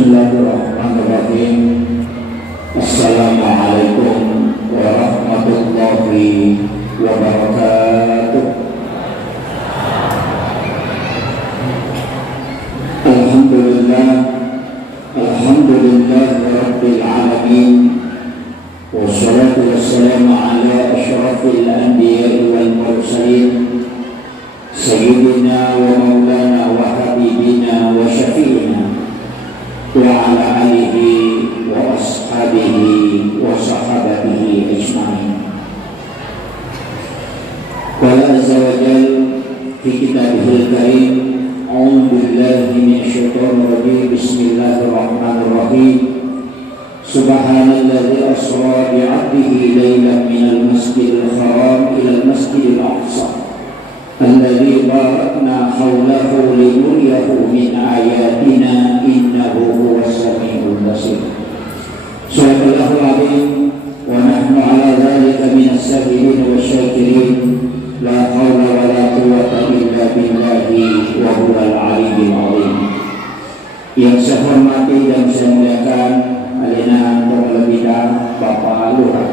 Bismillahirrahmanirrahim. Assalamualaikum warahmatullahi wabarakatuh. Alhamdulillah rabbil alamin. Wassalatu wassalamu ala asyrafil anbiya'i wal mursalin sayyidina wa maulana wa habibina wa syafi'ina wa ala alihi wa ashabihi wa sahabatihi ajma'in. Qala azza wa jalla fi kitabihil karim, a'udzu billahi minasyaitonir rajim. Bismillahirrahmanirrahim. Subhanalladzi asra bi 'abdihi lailan minal masjidil haram ilal masjidil aqsa alladzi barakna hawlahu linuriyahu min ayatina innahu huwas samiul basir. Subhanallahu azim wa nahnu ala dzalika minas sabirin wasyakirin. La haula wa la quwwata illa billahi wa huwal aliyyil azim. Yang saya hormati dan saya muliakan Alina Pemulabida Bapak Lurah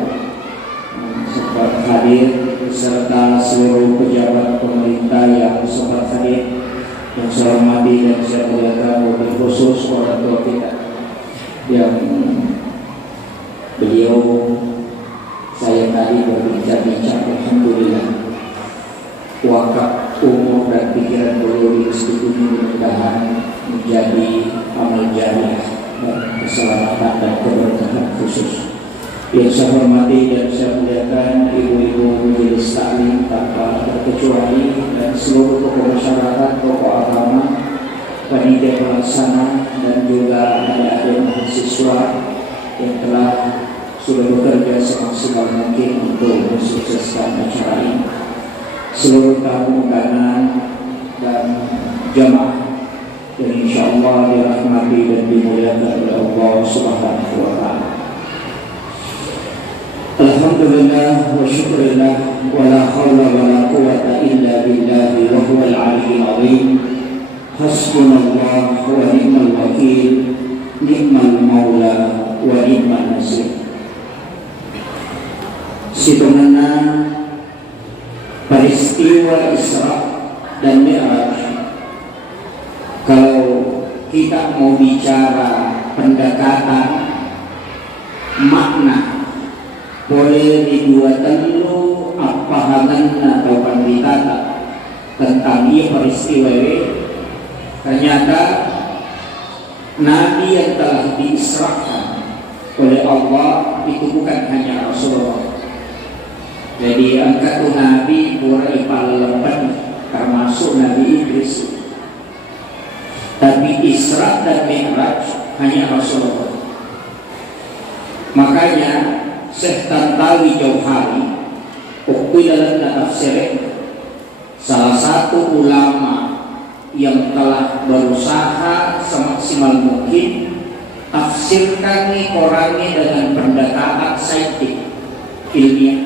sempat hadir beserta seluruh pejabat pemerintah yang sempat hadir. Yang saya hormati dan saya muliakan wabil khusus orang tua kita yang beliau saya tadi berbincang-bincang, alhamdulillah wakaf umur dan pikiran beliau di masjid ini mudah-mudahan menjadi amal jariah dan keselamatan dan keberkahan khusus. Yang saya hormati dan saya muliakan ibu-ibu majelis taklim tanpa terkecuali dan seluruh tokoh masyarakat, tokoh agama, panitia pelaksana dan juga adik-adik mahasiswa yang telah sudah bekerja semaksimal mungkin untuk mensukseskan acara ini. Seluruh tamu undangan dan jamaah yang insyaallah dirahmati dan dimuliakan oleh Allah Subhanahu wa ta'ala. Alhamdulillah wa syukurillah wa la hawla wa la quwwata illa billahi wa huwal aliyyil azim. Hasbunallah wa ni'mal wakil, ni'mal maula wa ni'man nasir. Situngana peristiwa Isra dan Mi'raj, kalau kita mau bicara pendekatan makna, boleh dibuatkan dulu pahaman atau pendekatan tentang ia peristiwa ini. Ternyata Nabi yang telah diisrakan oleh Allah itu bukan hanya Rasulullah. Jadi angkat Nabi burai palempat termasuk Nabi Idris. Tapi Isra dan Mi'raj hanya Rasulullah. Makanya Syekh Tantawi Jauhari ukui dalam tafsir, salah satu ulama yang telah berusaha semaksimal mungkin tafsirkan Qur'annya dengan pendekatan saintifik ilmiah.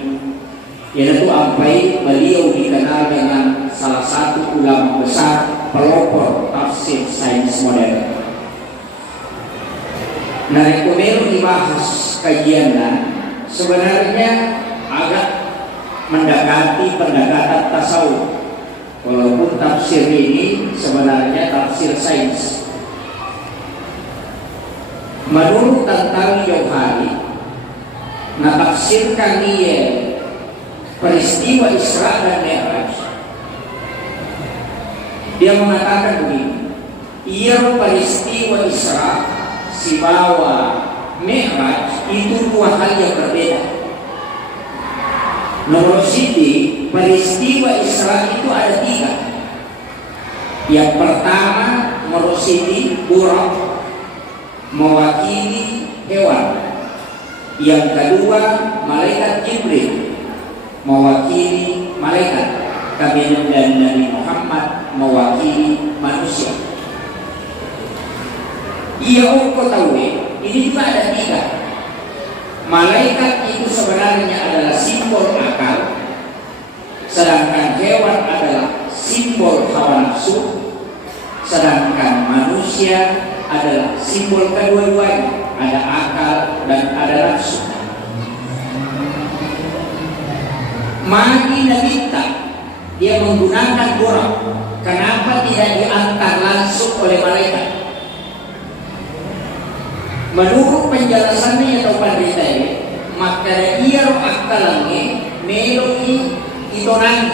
Yaitu sampai beliau dikenal dengan salah satu ulama besar pelopor tafsir sains modern. Nah, kemudian dibahas kajiannya sebenarnya agak mendekati pendekatan tasawuf, walaupun tafsir ini sebenarnya tafsir sains. Menurut Tantawi Jauhari, nah tafsirkan dia peristiwa Isra dan Mi'raj, dia mengatakan begini, ia peristiwa Isra sibawa Mi'raj itu dua hal yang berbeda. Menurut Siti, peristiwa Isra itu ada tiga. Yang pertama, menurut Siti, Burak mewakili hewan. Yang kedua, malaikat Jibril mewakili malaikat. Kemudian Nabi Muhammad mewakili manusia. Ia tahu ini juga ada tiga. Malaikat itu sebenarnya adalah simbol akal, sedangkan hewan adalah simbol hawa nafsu, sedangkan manusia adalah simbol kedua-duanya, ada akal dan ada nafsu. Magi Nabita dia menggunakan buruk. Kenapa tidak diantar langsung oleh malaikat? Menurut penjelasannya atau pandai, maka dia roh akalnya meloi itonang.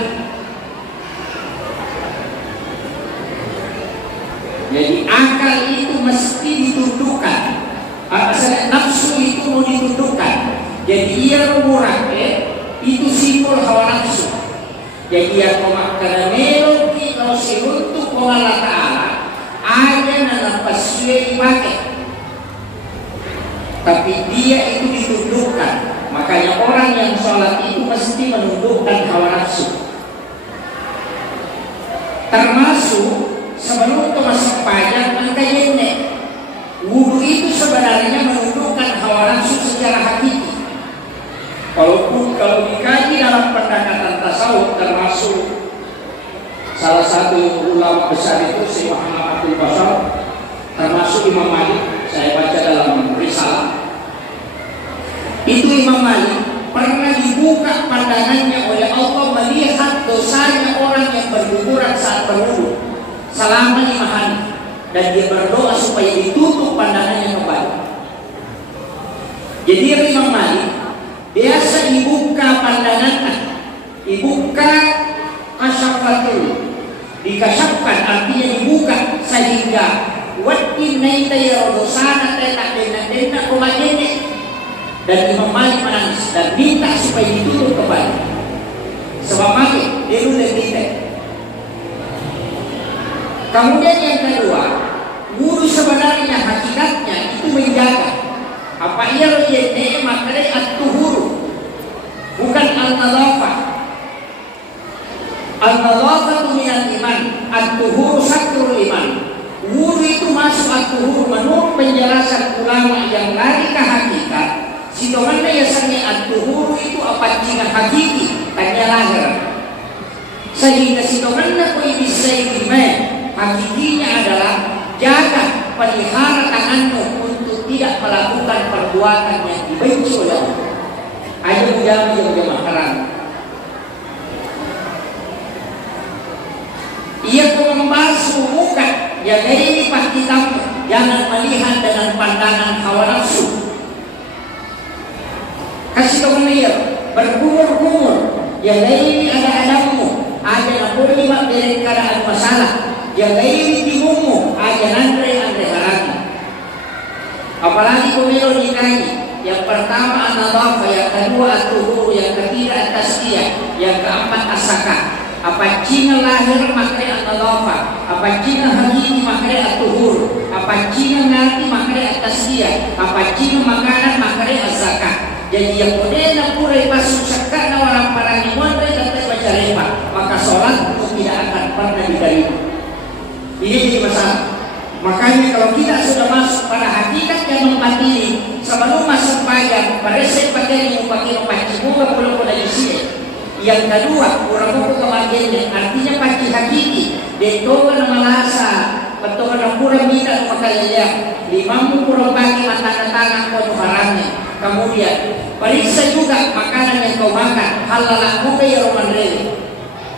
Jadi akal itu mesti ditundukkan, nafsu itu mau ditundukkan. Jadi ia murah itu simbol hawa nafsu. Jadi yang memakan melodi kalau untuk Allah Ta'ala ada dalam pasue dipakai, tapi dia itu ditundukkan. Makanya orang yang sholat itu mesti menundukkan hawa nafsu. Termasuk sebelum masuk pajak angkanya wudhu itu sebenarnya menundukkan hawa nafsu secara hakiki. Kalau dikaji dalam pendekatan tasawuf, termasuk salah satu ulama besar itu Syekh Muhammad Abdul Basar, termasuk Imam Malik, saya baca dalam risalah itu Imam Malik pernah dibuka pandangannya oleh Allah melihat dosanya orang yang berguguran saat berwudu selama 5 hari, dan dia berdoa supaya ditutup pandangannya kembali. Jadi Imam Malik biasa dibuka pandangan, dibuka kasyafatul, dikasyafkan artinya dibuka sehingga wakin naita ya dosana tak dena komagene, dan Imam Malik menangis dan minta supaya ditutup kembali. Sebab Malik dia udah minta. Kemudian yang kedua, wudu sebenarnya hakikatnya itu menjaga. Apa ia rojene maknanya at-tuhuru, bukan al-nadhafah. Al-nadhafah itu minal iman, at-tuhuru sakrul iman. Wudu itu masuk at-tuhuru menurut penjelasan ulama yang lari ke hakikat. Sidomana yasanya at-tuhuru itu apa cina hakiki, tanya lahir. Sehingga sidomana koi bisa dimana hakikinya adalah jaga pelihara tanganmu untuk tidak melakukan perbuatan yang dibenci oleh Allah. Ayo menjadi yang jemaah. Ia membasuh muka, ya ini pasti kamu jangan melihat dengan pandangan hawa nafsu. Kasih tahu dia berkumur-kumur, ya ini ada adamu, ada nak boleh dari keadaan masalah. Yang lain timumu aja andre harani. Apalagi pemilu nikahi, yang pertama an-nadhafah, yang kedua at-tuhur, yang ketiga at-tasqiyah, yang keempat as-sakah. Apa cina lahir makanya an-nadhafah, apa cina hakiki makanya at-tuhur, apa cina ngerti makanya at-tasqiyah, apa cina makanan makanya as-sakah. Jadi yang modena pura pasung sakah na orang parang imonre dan baca lepa, maka sholat itu tidak akan pernah diterima. Ini jadi masalah. Makanya kalau kita sudah masuk pada hakikat yang membatini sebelum masuk pajak, pada saya pakai yang pakai panci bunga pulau pada isi. Yang kedua, orang buku kemagiannya artinya panci hakiki. Detoga nama lasa, betoga nama pura minta makalaya. Limamu pura bagi mata tangan kau haramnya. Kemudian periksa juga makanan yang kau makan, halal aku ya roman rele.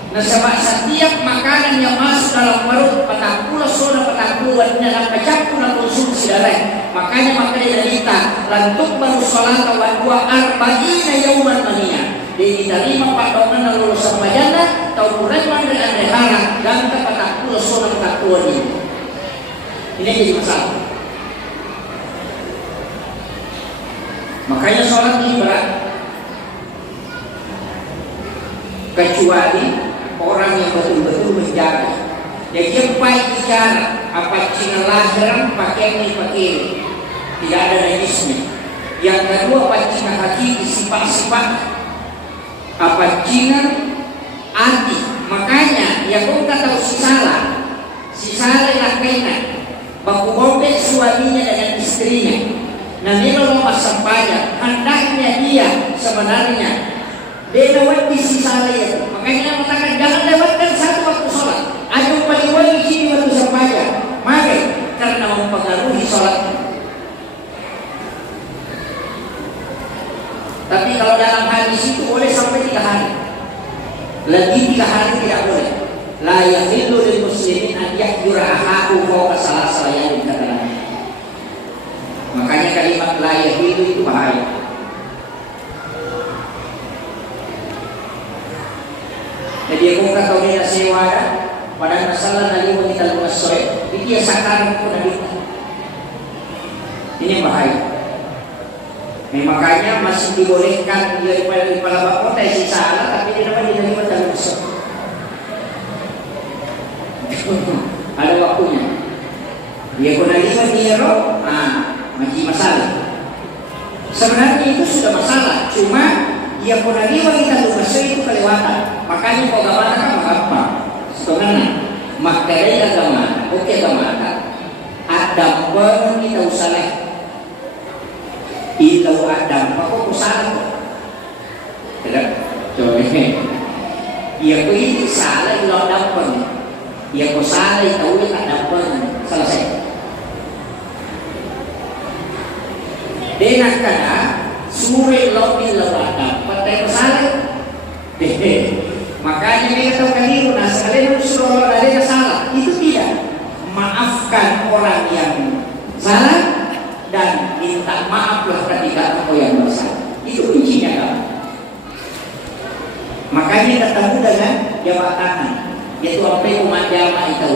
Nah sebab setiap makanan yang masuk dalam perut patangkula soda patangkula dalam pecahpun konsumsi darah. Makanya dalita lantuk baru sholat wa arba'ina yauman mania. Dia diterima padonan lulusan majana tau kureman dan harang dan patangkula soda patangkula ini. Ini jadi masalah. Makanya sholat ini berat. Kecuali orang yang betul-betul menjaga. Jadi yang baik bicara apa cina lahiran pakai ini pakai tidak ada najisnya. Yang kedua apa cina hakiki sifat-sifat apa cina anti. Makanya ya kau tak tahu si salah lakainan baku gombek suaminya dengan istrinya. Nah kalau pasang pajak hendaknya dia sebenarnya dia lewat di sisa itu. Makanya mengatakan jangan lewatkan satu waktu sholat. Ada paling wajib di waktu sampaya. Maka karena mempengaruhi sholat Tapi kalau dalam hadis itu boleh sampai 3 hari. Lebih 3 hari tidak boleh. La yahillu lil muslimin an yahjura ahahu fawqa salasati layalin kata. Makanya kalimat la yahillu itu bahaya. Jadi aku kata dia sewa pada masalah lagi wanita luas soe. Itu ya sakar pun ada. Ini bahaya. Makanya masih dibolehkan dia di kepala kota isi salah, tapi dia dapat diterima dalam usaha. Ada waktunya. Dia pun lima dia roh, masih masalah. Sebenarnya itu sudah masalah, cuma dia pun lima kita lupa itu kelewatan. Makanya kalau gamana kan apa? Sebenarnya materi agama, oke gamana. Ada pun kita usaha. Ilau ada apa salah kok? Tidak, coba ia ko ini salah ilau ada pun. Ia ko salah tahu tak dapat selesai. Dengan kena suri lobi lewat pakai salah. Makanya mereka tahu keliru. Nah sekalian suruh ada salah itu tidak maafkan orang yang salah. Dan minta maaflah ketika aku yang bersalah. Itu kuncinya kan. Makanya ketemu dengan jabatan. Yaitu apa yang umat jamaah itu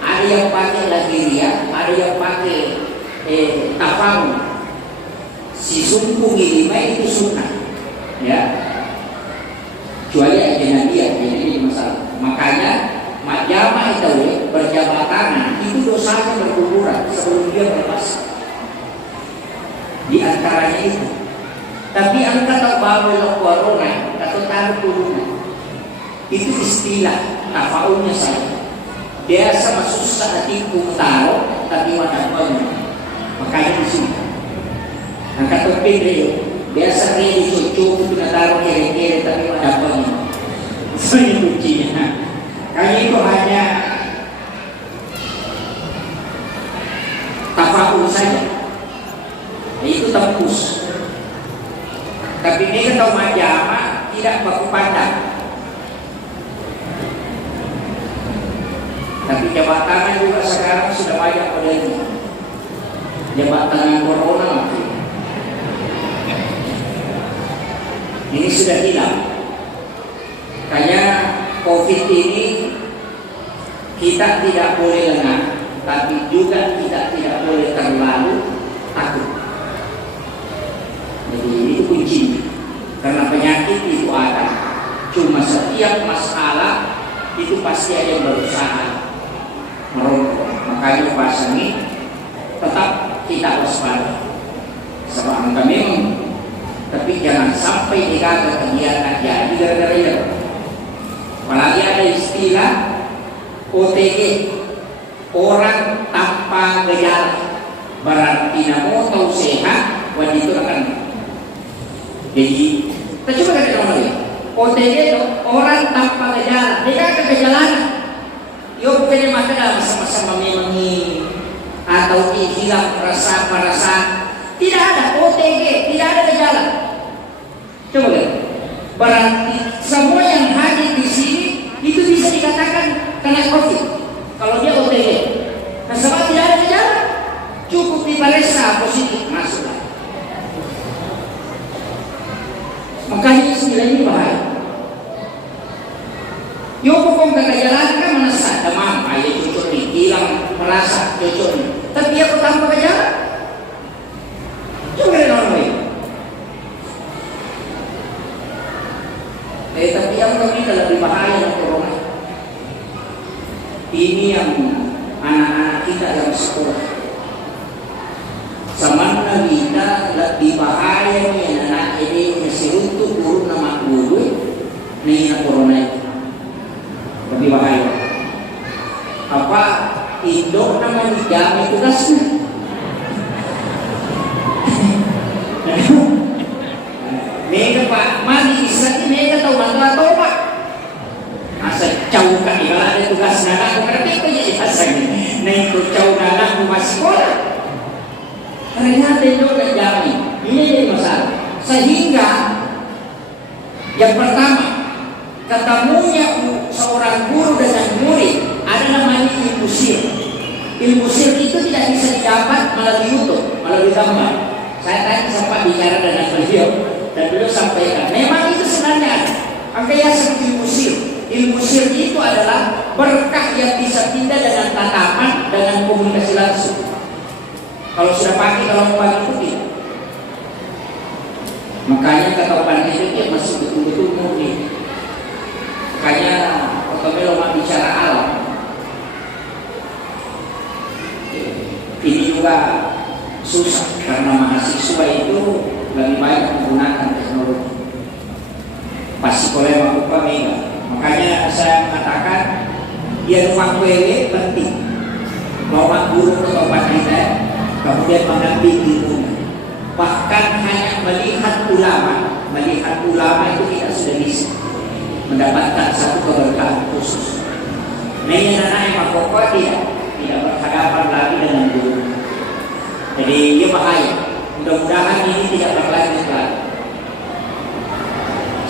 ada yang pakai lahiriah, ada yang pakai tafawun. Si sumpu lima itu sunnah. Ya. Kecuali ajnabiyah, jadi ini masalah. Makanya jamaah itu berjabatan itu dosanya berkuburan sebelum dia berpuasa. Di antaranya itu. Tapi angka terbawa corona atau taruh turun itu istilah tafaunya saya. Biasa masuk saat itu taruh tapi wadah banyak. Makanya di sini. Angka terpilih biasa ini cucu itu taruh kiri-kiri tapi wadah banyak. Itu ini kuncinya. Kali itu hanya tafaul saja. Itu tembus. Tapi ini kalau majama tidak baku pandang. Tapi jabatan juga sekarang sudah banyak pada ini. Jabatan corona ini sudah hilang. Karena COVID ini kita tidak boleh lengah, tapi juga kita tidak boleh terlalu takut. Jadi itu kunci. Karena penyakit itu ada. Cuma setiap masalah itu pasti ada yang berusaha merokok. Makanya pas ini tetap kita waspada. Sebab memang. Tapi jangan sampai dikata kegiatan jadi gara-gara itu. Apalagi ada istilah OTG, orang tanpa gejala. Berarti namo tahu sehat, wajib akan. Jadi, kita coba kata orang lain. OTG itu orang tanpa gejala. Dia kan kegejalaan. Yo bukannya makan sama-sama memengi atau hilang rasa perasaan. Tidak ada OTG, tidak ada gejala. Coba lihat. Berarti semua yang hadir di sini itu bisa dikatakan kena COVID. Kalau dia OTG. Nah, sebab tidak ada gejala, cukup diperiksa positif masuklah. Makanya ini bahaya. Yo pokok kegagalan kan menesa demam, ayo cucuk nih, hilang merasa cucuk nih. Tapi aku tanpa gejala. Coba orang lain. Tapi yang kami lebih bahaya dari corona. Ini yang anak-anak kita yang sekolah. Sama kita lebih bahaya nih anak ini masih untuk guru nama guru nih corona itu lebih bahaya. Apa indok nama jam itu kasih. Mereka pak mandi istilahnya mereka tahu atau pak. Asa jauh kan kalau ada tugas anak aku ngerti kok jadi asal nih ikut jauh anak masih sekolah. Ternyata itu udah jami. Ini jadi masalah. Sehingga yang pertama, ketemunya seorang guru dengan murid ada namanya ilmu sir. Ilmu sir itu tidak bisa didapat melalui YouTube, melalui gambar. Saya tadi sempat bicara dengan beliau dan beliau sampaikan, memang itu sebenarnya ada. Makanya seperti ilmu sir. Ilmu sir itu adalah berkah yang bisa pindah dengan tatapan, dengan komunikasi langsung. Kalau sudah pakai, kalau mau pakai itu tidak. Makanya kata itu dia masih betul-betul murni. Makanya kalau bicara alam, ini juga susah karena mahasiswa itu lebih baik menggunakan teknologi. Pasti boleh melakukan mega. Makanya saya mengatakan dia rumah wewe penting. Bawa guru atau kita, kemudian mengambil ilmu. Bahkan hanya melihat ulama itu kita sudah bisa mendapatkan satu keberkahan khusus. Ini anak yang makoko tidak berhadapan lagi dengan guru. Jadi ia bahaya. Mudah-mudahan ini tidak berlanjut lagi.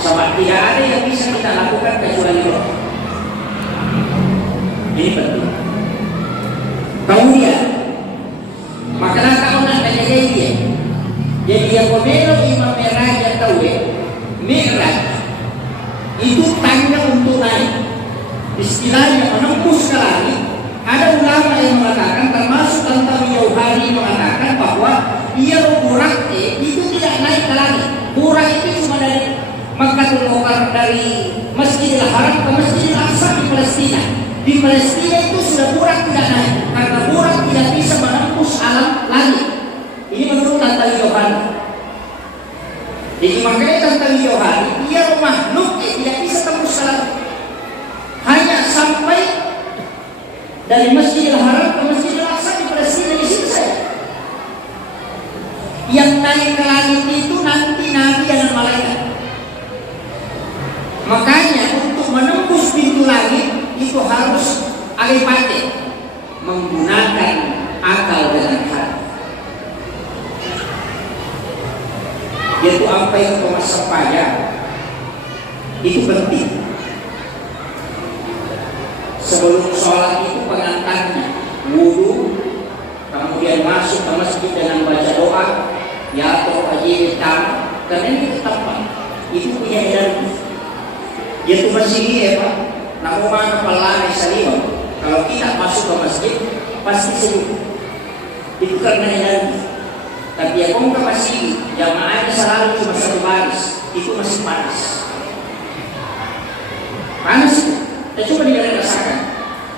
Sebab tidak ada yang bisa kita lakukan kecuali Allah. Ini penting. Kemudian makanan kau nak tanya dia. Jadi yang pemelo Imam Raja tahu Mi'raj itu tangga untuk naik. Istilahnya menembus ke langit. Ada ulama yang mengatakan, termasuk tentang Jauhari mengatakan bahwa ia burak itu tidak naik ke langit. Burak itu cuma dari Makkah Mukarramah, dari Masjidil Haram ke Masjidil Aqsa di Palestina. Di Palestina itu sudah burak tidak naik karena burak tidak bisa menembus alam langit. Ini menurut Tantawi Yohani. Jadi makanya Tantawi Yohani dia makhluk tidak bisa tembus alam. Hanya sampai dari Masjidil Haram ke Masjidil Aqsa di Palestina, di situ saja. Yang naik ke langit itu nanti Nabi dan malaikat. Makanya untuk menembus pintu langit itu harus alifate, menggunakan akal dengan hati. Yaitu apa yang pemasok pajak itu penting. Sebelum sholat itu pengantarnya wudu, kemudian masuk ke masjid dengan baca doa, ya atau ajib hitam, karena ini tempat itu punya energi. Yaitu masih ya Pak, namun mana pelari salimah. Kalau kita masuk ke masjid pasti sejuk. Itu karena energi. Tapi ya kok masih jamaahnya selalu cuma satu baris, itu masih panas. Panas itu. Kita coba dirasakan.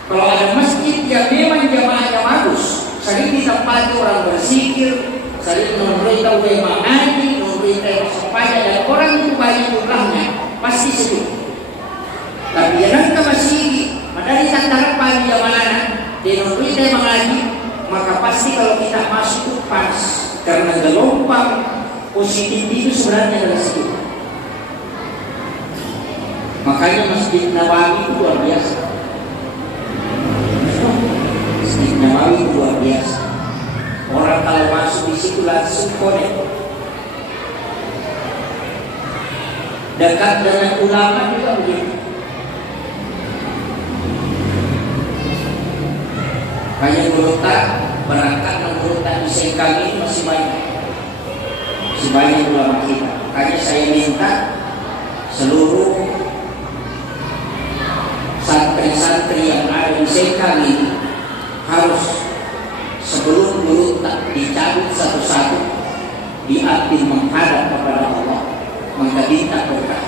Kalau ada masjid yang memang jamaahnya bagus, sering ditempati orang berzikir, sering memerintah ulama ngaji, memerintah supaya dan orang itu banyak jumlahnya, pasti sejuk. Tapi yang kita masih dari antara pagi jamaah dan memerintah mengaji, maka pasti kalau kita masuk itu panas. Karena gelombang positif itu sebenarnya adalah sejuk. Makanya Masjid Nabawi itu luar biasa. Masjid Nabawi itu luar biasa. Orang kalau masuk di situ langsung konek. Dekat dengan ulama juga begitu. Banyak gurota berangkat menggurota di kami masih banyak. Masih banyak ulama kita. Makanya saya minta seluruh santri-santri yang ada di sekang ini harus sebelum dulu tak dicabut satu-satu, diambil menghadap kepada Allah, minta berkah.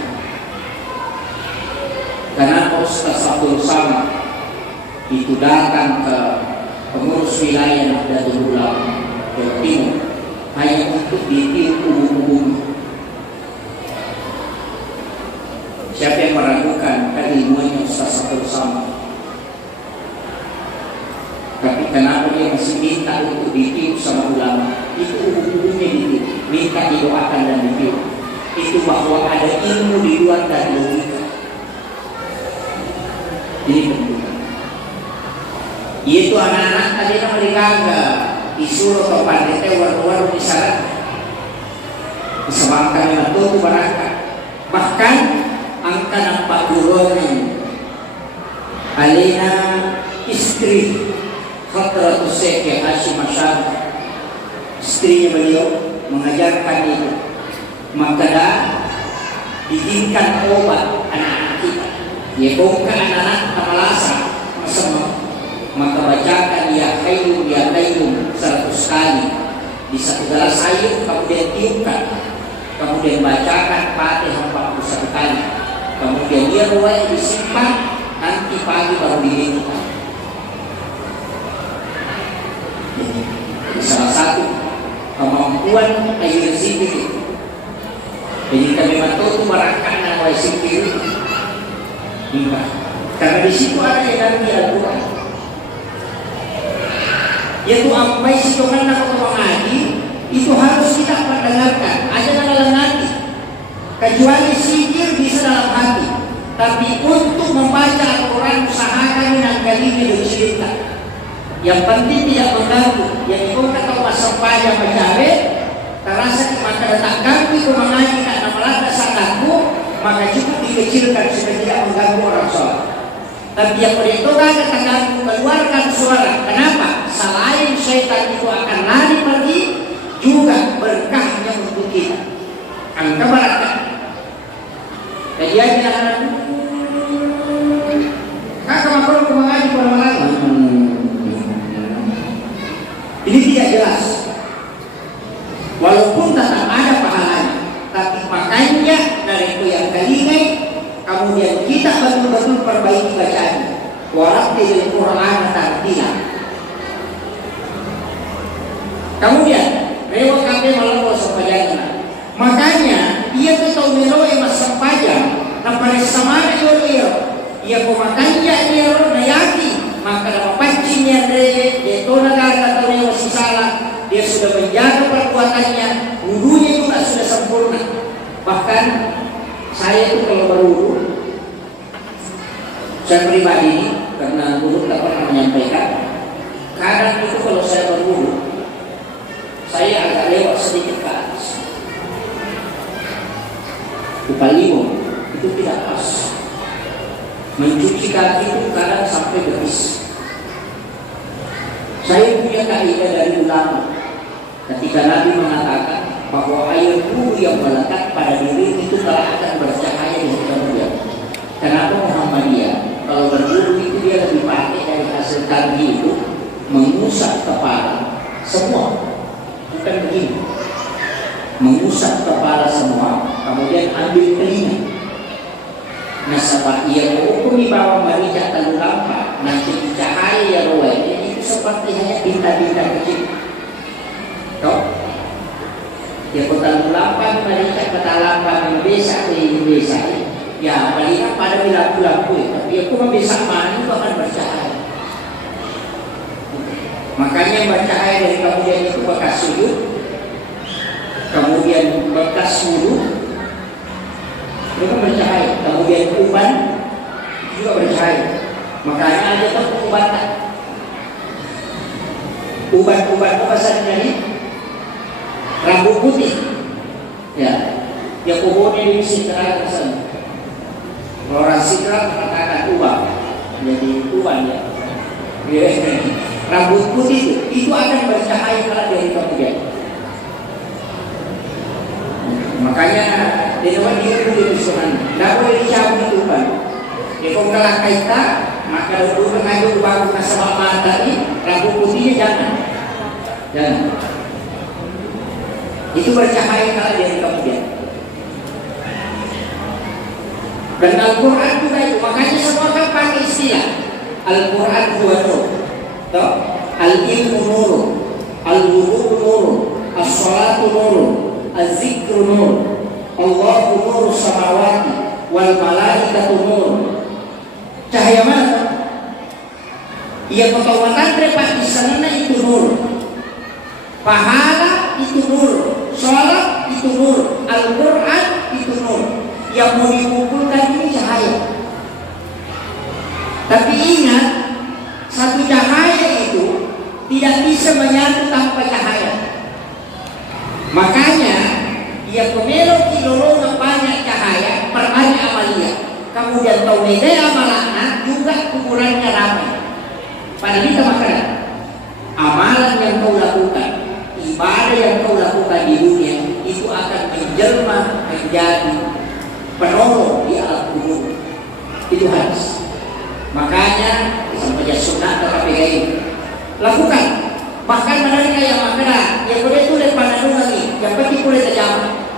Karena Ustaz Abdul Samad itu datang ke pengurus wilayah Nahdlatul Ulama Jawa Timur hanya untuk ditiup umum-umum. Siapa yang meragukan keilmuannya Ustaz Abdul Samad? Tapi kenapa dia masih minta untuk ditiup sama ulama? Itu umum-umumnya ditiup, minta didoakan dan ditiup. Itu bahwa ada ilmu di luar dari logika. Ini penting. Itu anak-anak tadi yang mereka disuruh ke pandai war-war di sana. Disebabkan dengan tutu baraka. Bahkan angka nampak buronnya alina istri Khadratus Syekh Hashim Asy'ari, istrinya beliau mengajarkan itu, maka dah bikinkan obat anak-anak kita, ya bongkar anak-anak tamalasa sama, maka bacakan ya Qayyum 100 kali di satu gelas air, kemudian tiupkan, kemudian bacakan Fatihah 41 kali, kemudian dia mulai disimpan, nanti pagi baru diminum. Salah satu kemampuan air zikir. Jadi kami bantu merakan nama zikir. Karena di situ ada yang nanti Al-Quran. Yaitu apa isi doang nak mengaji itu harus kita perdengarkan. Ada dalam hati. Kecuali zikir bisa dalam hati. Tapi untuk membaca Al-Quran usahakan dengan kalimat cerita. Yang penting tidak mengganggu. Yang itu kata masuk payah mencari, terasa maka datang kami ke mengaji karena melanda sangatku, maka cukup dikecilkan supaya tidak mengganggu orang sholat. Tapi yang itu kan datang keluarkan suara. Kenapa? Selain syaitan itu akan lari pergi, juga berkahnya untuk kita. Angka barakah. Kejadian anak kakak makhluk mengaji pada malam. Ini tidak jelas. Walaupun tetap ada pahalanya, tapi makanya dari itu yang kelingai, kemudian kita betul-betul perbaiki bacaannya. Warattilil Qur'ana tartila. Kemudian lewat kami malam sepanjangnya. Makanya ia tahu meloe mas sepanjang, nampak sama dia. Ia pemakannya dia nayaki, maka dapat pancingnya dia tonaga atau dia masih salah. Dia sudah menjaga perbuatannya, wudunya juga sudah sempurna. Bahkan saya itu kalau berwudu, saya pribadi karena guru tak pernah menyampaikan, kadang itu kalau saya berwudu, saya agak lewat sedikit ke atas. Upalimu itu tidak pas. Mencuci kaki itu kadang sampai betis. Saya punya kaidah dari ulama. Ketika Nabi mengatakan bahwa air wudu yang melekat pada diri itu telah akan bercahaya di kemudian. Kenapa Muhammadiyah kalau berwudu itu dia lebih pakai dari hasil tadi itu mengusap kepala semua, bukan begini. Mengusap kepala semua, kemudian ambil telinga. Nasabah ia hukum di bawah marica terlalu lampak, nanti cahaya ya ruwainya itu seperti hanya bintang-bintang kecil. Tahu? Ya terlalu lampak marica kata lampak yang biasa ya melihat pada lampu-lampu, tapi aku bisa mana itu akan bercahaya. Makanya bercahaya dari kemudian itu bekas sujud, kemudian bekas wudu itu bercahaya, kemudian uban juga bercahaya. Makanya ada uban bahasa ini rambut putih, ya, yang kuburnya di Sitra sana. Orang Sitra mengatakan uban, jadi uban ya. Rambut putih itu akan bercahaya kalau dari kemudian. Makanya di depan dia dulu disuruh, tidak boleh dicabut itu kan. Kalau kalah kita, maka dulu mengadu baru nasabah mata ini, rambut putihnya jangan. Itu bercahaya kalau dari kemudian. Dan Al-Quran juga itu, makanya semua kan pakai istilah Al-Quran huwa nur, Al-ilmu nur, Al-wudu nur, As-salatu nur, Az-zikru nur, Allahu nur samawati wal malaikatu nur. Cahaya mana? Ia kekuatan trepat di sana itu nur. Pahala itu nur, salat itu nur, Al-Quran itu nur. Yang mau dikumpulkan ini cahaya. Tapi ingat, satu cahaya itu tidak bisa menyatu tanpa cahaya. Makanya Dia kemelo kilolong banyak cahaya, perbanyak amalia. Kemudian tahu nilai amalannya juga kuburannya ramai. Pada kita makanan, amalan yang kau lakukan, ibadah yang kau lakukan di dunia itu akan menjelma menjadi penolong di alam kubur. Itu hadis. Makanya sampai sunnah tetap pegang. Lakukan. Bahkan mereka yang makanan, yang boleh tulis pandangan lagi, yang penting boleh terjawab.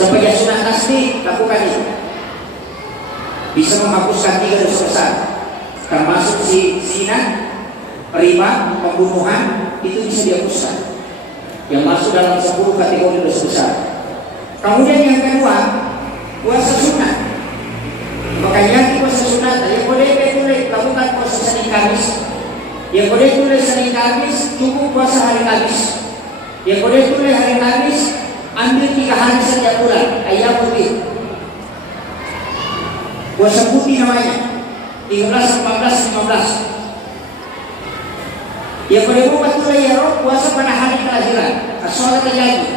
Sampai sunnah tasbih, lakukan itu. Bisa menghapuskan 3 dosa besar, termasuk zina, riba, pembunuhan, itu bisa dihapuskan. Yang masuk dalam 10 kategori dosa besar. Kemudian yang kedua, puasa sunnah. Makanya puasa sunnah, yang boleh tulis lakukan puasa Senin Kamis. Yang boleh tulis Senin Kamis, cukup puasa hari Kamis. Yang boleh tulis hari Kamis, ambil 3 hari setiap bulan, ayam putih. Puasa putih namanya 13, 14, 15. Yang boleh buat tulis ya roh, puasa pada hari kelahiran, asal terjadi.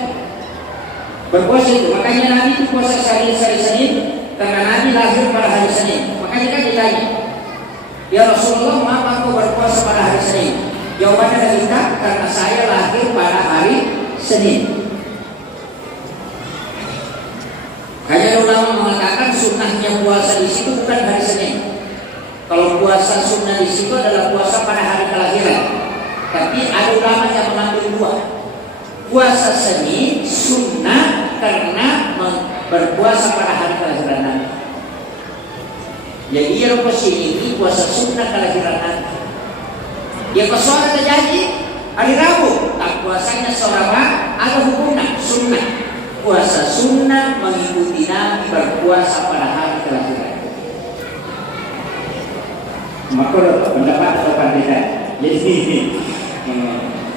Berpuasa itu, makanya Nabi itu puasa hari Senin, karena Nabi lahir pada hari Senin. Makanya kan ditanya, ya Rasulullah, mengapa kau berpuasa pada hari Senin? Jawabannya dari kita, karena saya lahir pada hari Senin. Hanya ulama mengatakan sunnahnya puasa di situ bukan hari Senin. Kalau puasa sunnah di situ adalah puasa pada hari kelahiran. Tapi ada ulama yang mengambil 2. Puasa Senin sunnah karena berpuasa pada hari kelahiran Nabi. Jadi yang ini puasa sunnah kelahiran Nabi. Yang kesoal terjadi hari Rabu, tak puasanya soraba ada hukumnya sunnah. Puasa sunnah mengikuti Nabi berpuasa pada hari kelahiran. Maka pendapat atau beda. Jadi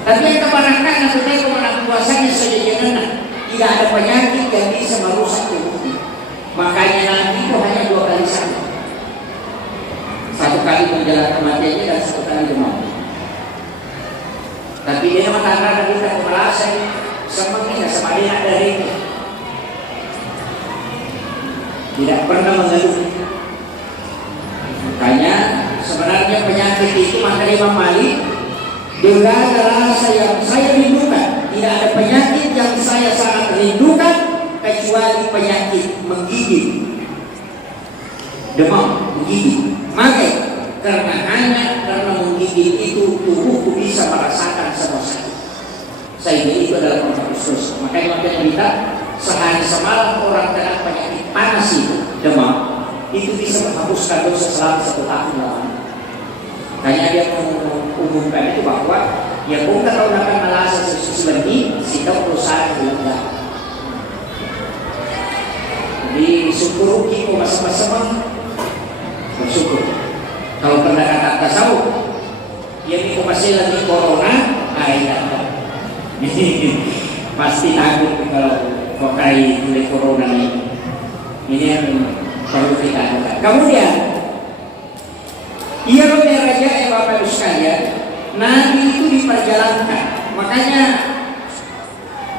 tapi yang kebanyakan maksudnya kemenang puasanya sejajarnya tidak ada penyakit yang bisa merusak tubuhnya. Makanya Nabi itu hanya 2 kali saja. 1 kali menjelang kematiannya dan 1 kali demam. Tapi dia mengatakan kita merasa semangatnya semakin ada ini. Tidak pernah mengeluh. Makanya sebenarnya penyakit itu maka Imam Malik, bila ada rasa yang saya rindukan, tidak ada penyakit yang saya sangat rindukan kecuali penyakit menggigit, demam, menggigit. Maka karena menggigit itu tubuhku bisa merasakan semua sakit. Sehingga itu adalah khusus. Makanya kita sehari semalam orang kena penyakit panas itu, demam, itu bisa menghapuskan dosa selama 1 tahun lamanya. Makanya dia mengumumkan itu bahwa ya bukan kalau akan merasa sesuatu lebih, sikap perusahaan tidak. Jadi syukur kita masing-masing bersyukur. Kalau pernah kata tasawuf, ya ini masih lagi corona, pasti takut kalau pakai oleh corona ini. Ini yang perlu kita lakukan. Kemudian, ia raja Bapak Ibu sekalian, Nabi itu diperjalankan. Makanya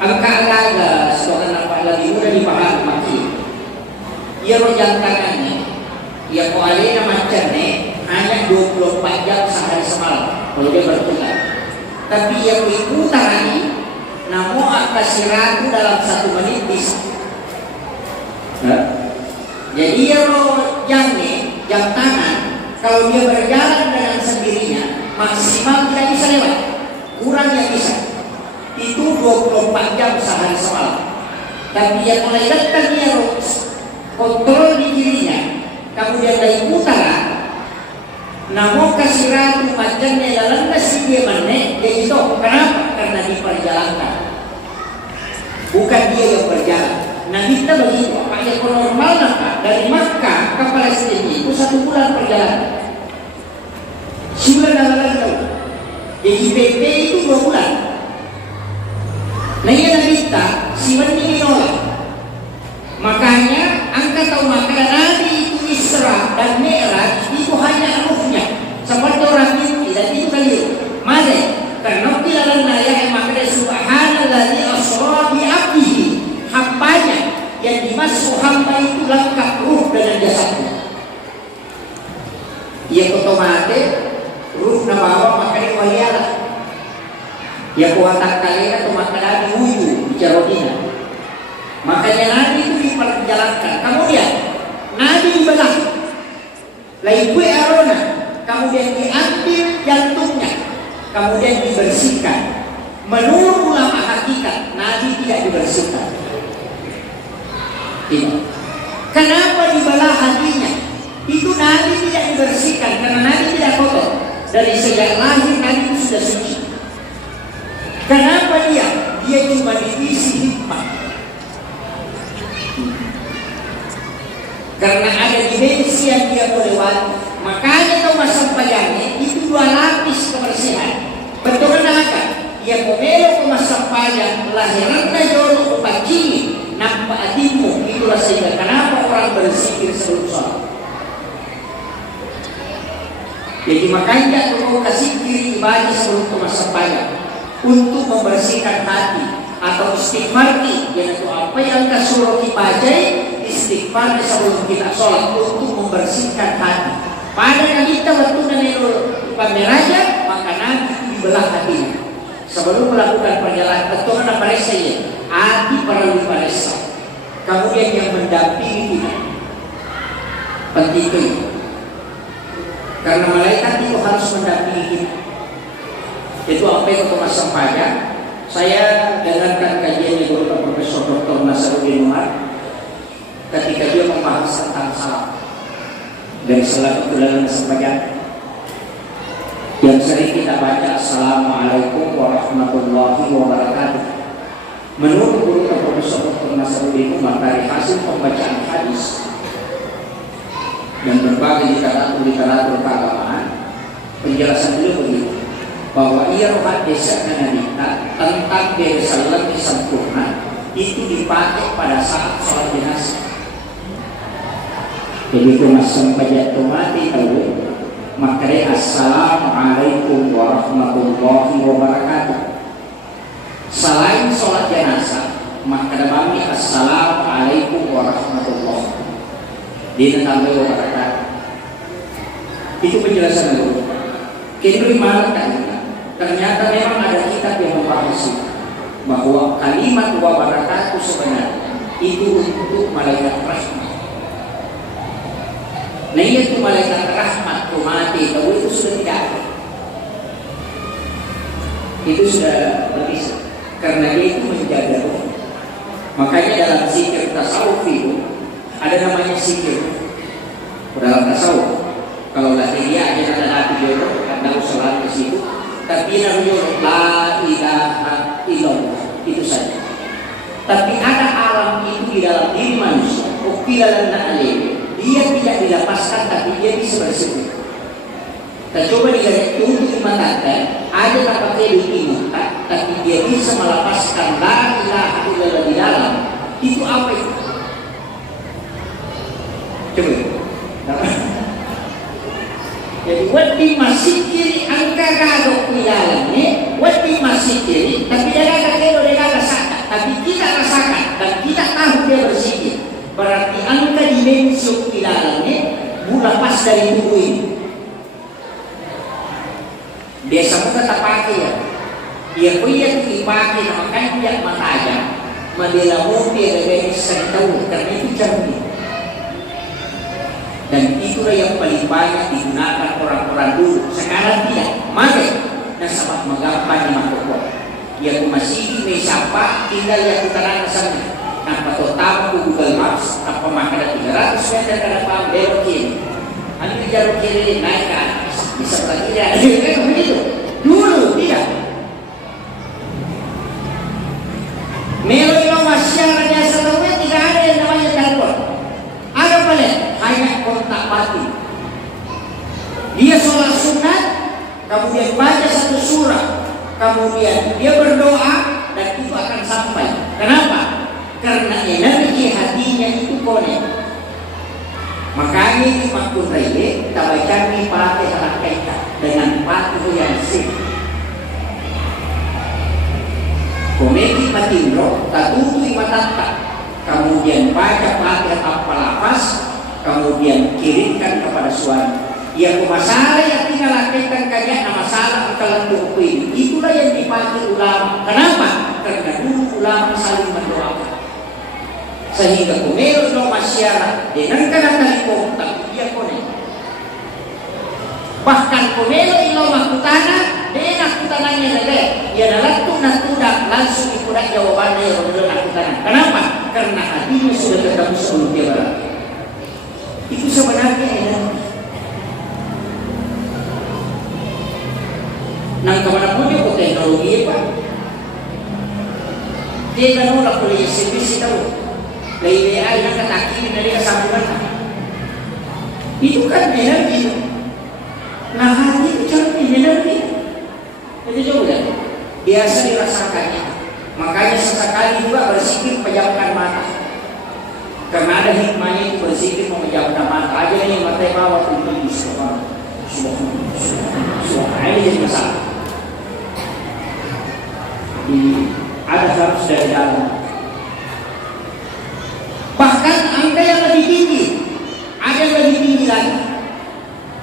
angka-angka seorang apa lebih mudah dipahami makin. Ia rojang tangannya, ia kualina macamnya hanya 24 jam sehari semalam kalau dia berputar. Tapi yang diputar ini, namun atas siratu dalam 1 menit bisa. Jadi ya jam tangan kalau dia berjalan dengan sendirinya maksimal tidak bisa lewat, kurang yang bisa. Itu 24 jam sehari semalam. Tapi yang mulai letak dia kontrol di dirinya, kemudian dari utara, namun kasiratu macamnya dalam nasi dia menek, dia itu kenapa? Karena diperjalankan, bukan dia yang berjalan. Nah kita begitu, apa yang normal dari Makkah ke Palestina itu 1 bulan perjalanan. Sudah dalam tahun. Jadi PP itu 2 bulan. Nah ia kita si ini menolak. Makanya angka tahu maka Nabi itu Isra dan Mi'raj itu hanya ruhnya. Seperti orang itu dan itu kali. Mari karena dalam ayat maka subhanalladzi asra bi 'abdihi itu lengkap ruh dengan jasadnya. Ia otomatis ruh na bawa makanya waliala. Ia kuatan kalian atau makanya diuyu bicara dina. Makanya Nabi itu diperjalankan. Kemudian Nabi dibelah. Laibwe arona. Kemudian diambil jantungnya. Kemudian dibersihkan. Menurut ulama hakikat, Nabi tidak dibersihkan. Tidak. Kenapa dibelah hatinya? Itu Nabi tidak dibersihkan karena Nabi tidak kotor. Dari sejak lahir Nabi itu sudah suci. Kenapa dia? Dia cuma diisi hikmah. Karena ada dimensi yang dia boleh lewati. Makanya Thomas Sampayane itu 2 lapis kebersihan. Betul kan? Ia pomelo Thomas Sampayane lahiran na jolo upacini nampak hatimu. Itulah sehingga kenapa orang berzikir sebelum sholat. Jadi makanya aku kasih kiri ibadah sebelum Thomas Sampayane untuk membersihkan hati atau istighfar yaitu apa yang kasuruh dibajai istighfar sebelum kita sholat untuk membersihkan hati. Pada kita waktu menurut pameraja maka nanti dibelah hatinya sebelum melakukan perjalanan betul ada paresa ya hati perlu paresa. Kemudian yang mendampingi kita penting itu karena malaikat itu harus mendampingi kita. Itu apa yang Thomas sampaikan. Saya dengarkan kajiannya Bapak Profesor Dr. Nasaruddin Umar ketika dia membahas tentang salam. Dari salam itu dalam sampaikan yang sering kita baca Assalamualaikum warahmatullahi wabarakatuh. Menurut guru Profesor Dr. Nasaruddin Umar dari hasil pembacaan hadis dan berbagai literatur keagamaan, penjelasan beliau begitu bahwa ia rohat desa Nabi tentang beresalam sempurna itu dipakai pada saat sholat jenazah. Jadi Thomas sampaian mati tahu makanya Assalamualaikum warahmatullahi wabarakatuh. Selain sholat jenazah maka kami Assalamualaikum warahmatullahi wabarakatuh. Itu penjelasan dulu. Kita malam ternyata memang ada kitab yang membahas bahwa kalimat wabarakatuh sebenarnya itu untuk malaikat rahmat. Nah itu malaikat rahmat mati tahu itu sudah tidak ada. Itu sudah berpisah karena dia itu menjaga roh. Makanya dalam zikir tasawuf itu ada namanya zikir dalam tasawuf. Kalau lahiriah aja ada hati jodoh tidak usah lari ke situ. Tapi namanya la ilaha illallah itu saja. Tapi ada alam itu di dalam diri manusia. Ukilan na'alim dia tidak dilepaskan tapi dia bisa bersekutu. Kita coba dilihat untuk dimatakan ada tak pakai di muka tapi dia bisa melepaskan la ilaha illallah di dalam. Itu apa itu? Coba. Jadi wadi masih kiri angka gadok di dalamnya, wadi masih kiri, tapi dia kata kelo dia kata rasakan, tapi kita rasakan dan kita tahu dia berzikir. Berarti angka dimensi di dalamnya lepas dari tubuh ini. Biasa pun tak pakai ya. Dia punya dipakai, makanya dia matanya, madilamu dia dari tahu karena itu cermin. Dan itulah yang paling banyak digunakan orang-orang dulu. Sekarang tidak. Maka nasabah menggampang di makhluk. Yang masih ini siapa tinggal yang utara sana. Tanpa total ke Google Maps, tanpa makan 300 meter ke depan belok kiri. Ambil jalur kiri naik ke atas. Bisa lagi ya. Kan begitu. Dulu tidak. Melo masyarakat biasa tahu tidak ada yang namanya telepon. Ada paling hanya kontak mati. Dia sholat sunat, kemudian baca satu surah, kemudian dia berdoa dan itu akan sampai. Kenapa? Karena energi hatinya itu konek. Makanya di Makun Raya kita baca di Fatihah Al-Fatihah dengan Fatihah yang sih. Komedi matindro, tatutu imatata. kemudian baca Fatihah tanpa lafaz, kemudian kirimkan kepada suami. Ya masalah yang tinggal lakukan kalian masalah kalau untuk ini. Itulah yang dipakai ulama. Kenapa? Karena dulu ulama saling mendoakan. Sehingga kumelo no masyarakat dengan kata kalimat tapi dia konek. Bahkan kumelo ilo makutana dengan kutananya nade. Ya dalam tunak langsung ikutan jawabannya yang nakutana. Kenapa? Karena hatinya sudah ketemu sebelum dia berarti. Itu sebenarnya ya. Nang kemanapun dia teknologi Pak. Dia kan orang boleh servisi tahu. Dari AI yang katakin dari kesambungan. Itu kan energi. Nah hati itu cermin energi. Itu coba lihat. Biasa dirasakannya. Makanya sesekali juga berzikir pejamkan mata. Karena ada hikmahnya itu berzikir memejamkan mata. Aja yang mata bawah untuk disebut. Suara ini jadi masalah. Ada harus dari dalam. Bahkan angka yang lebih tinggi, ada yang lebih tinggi lagi.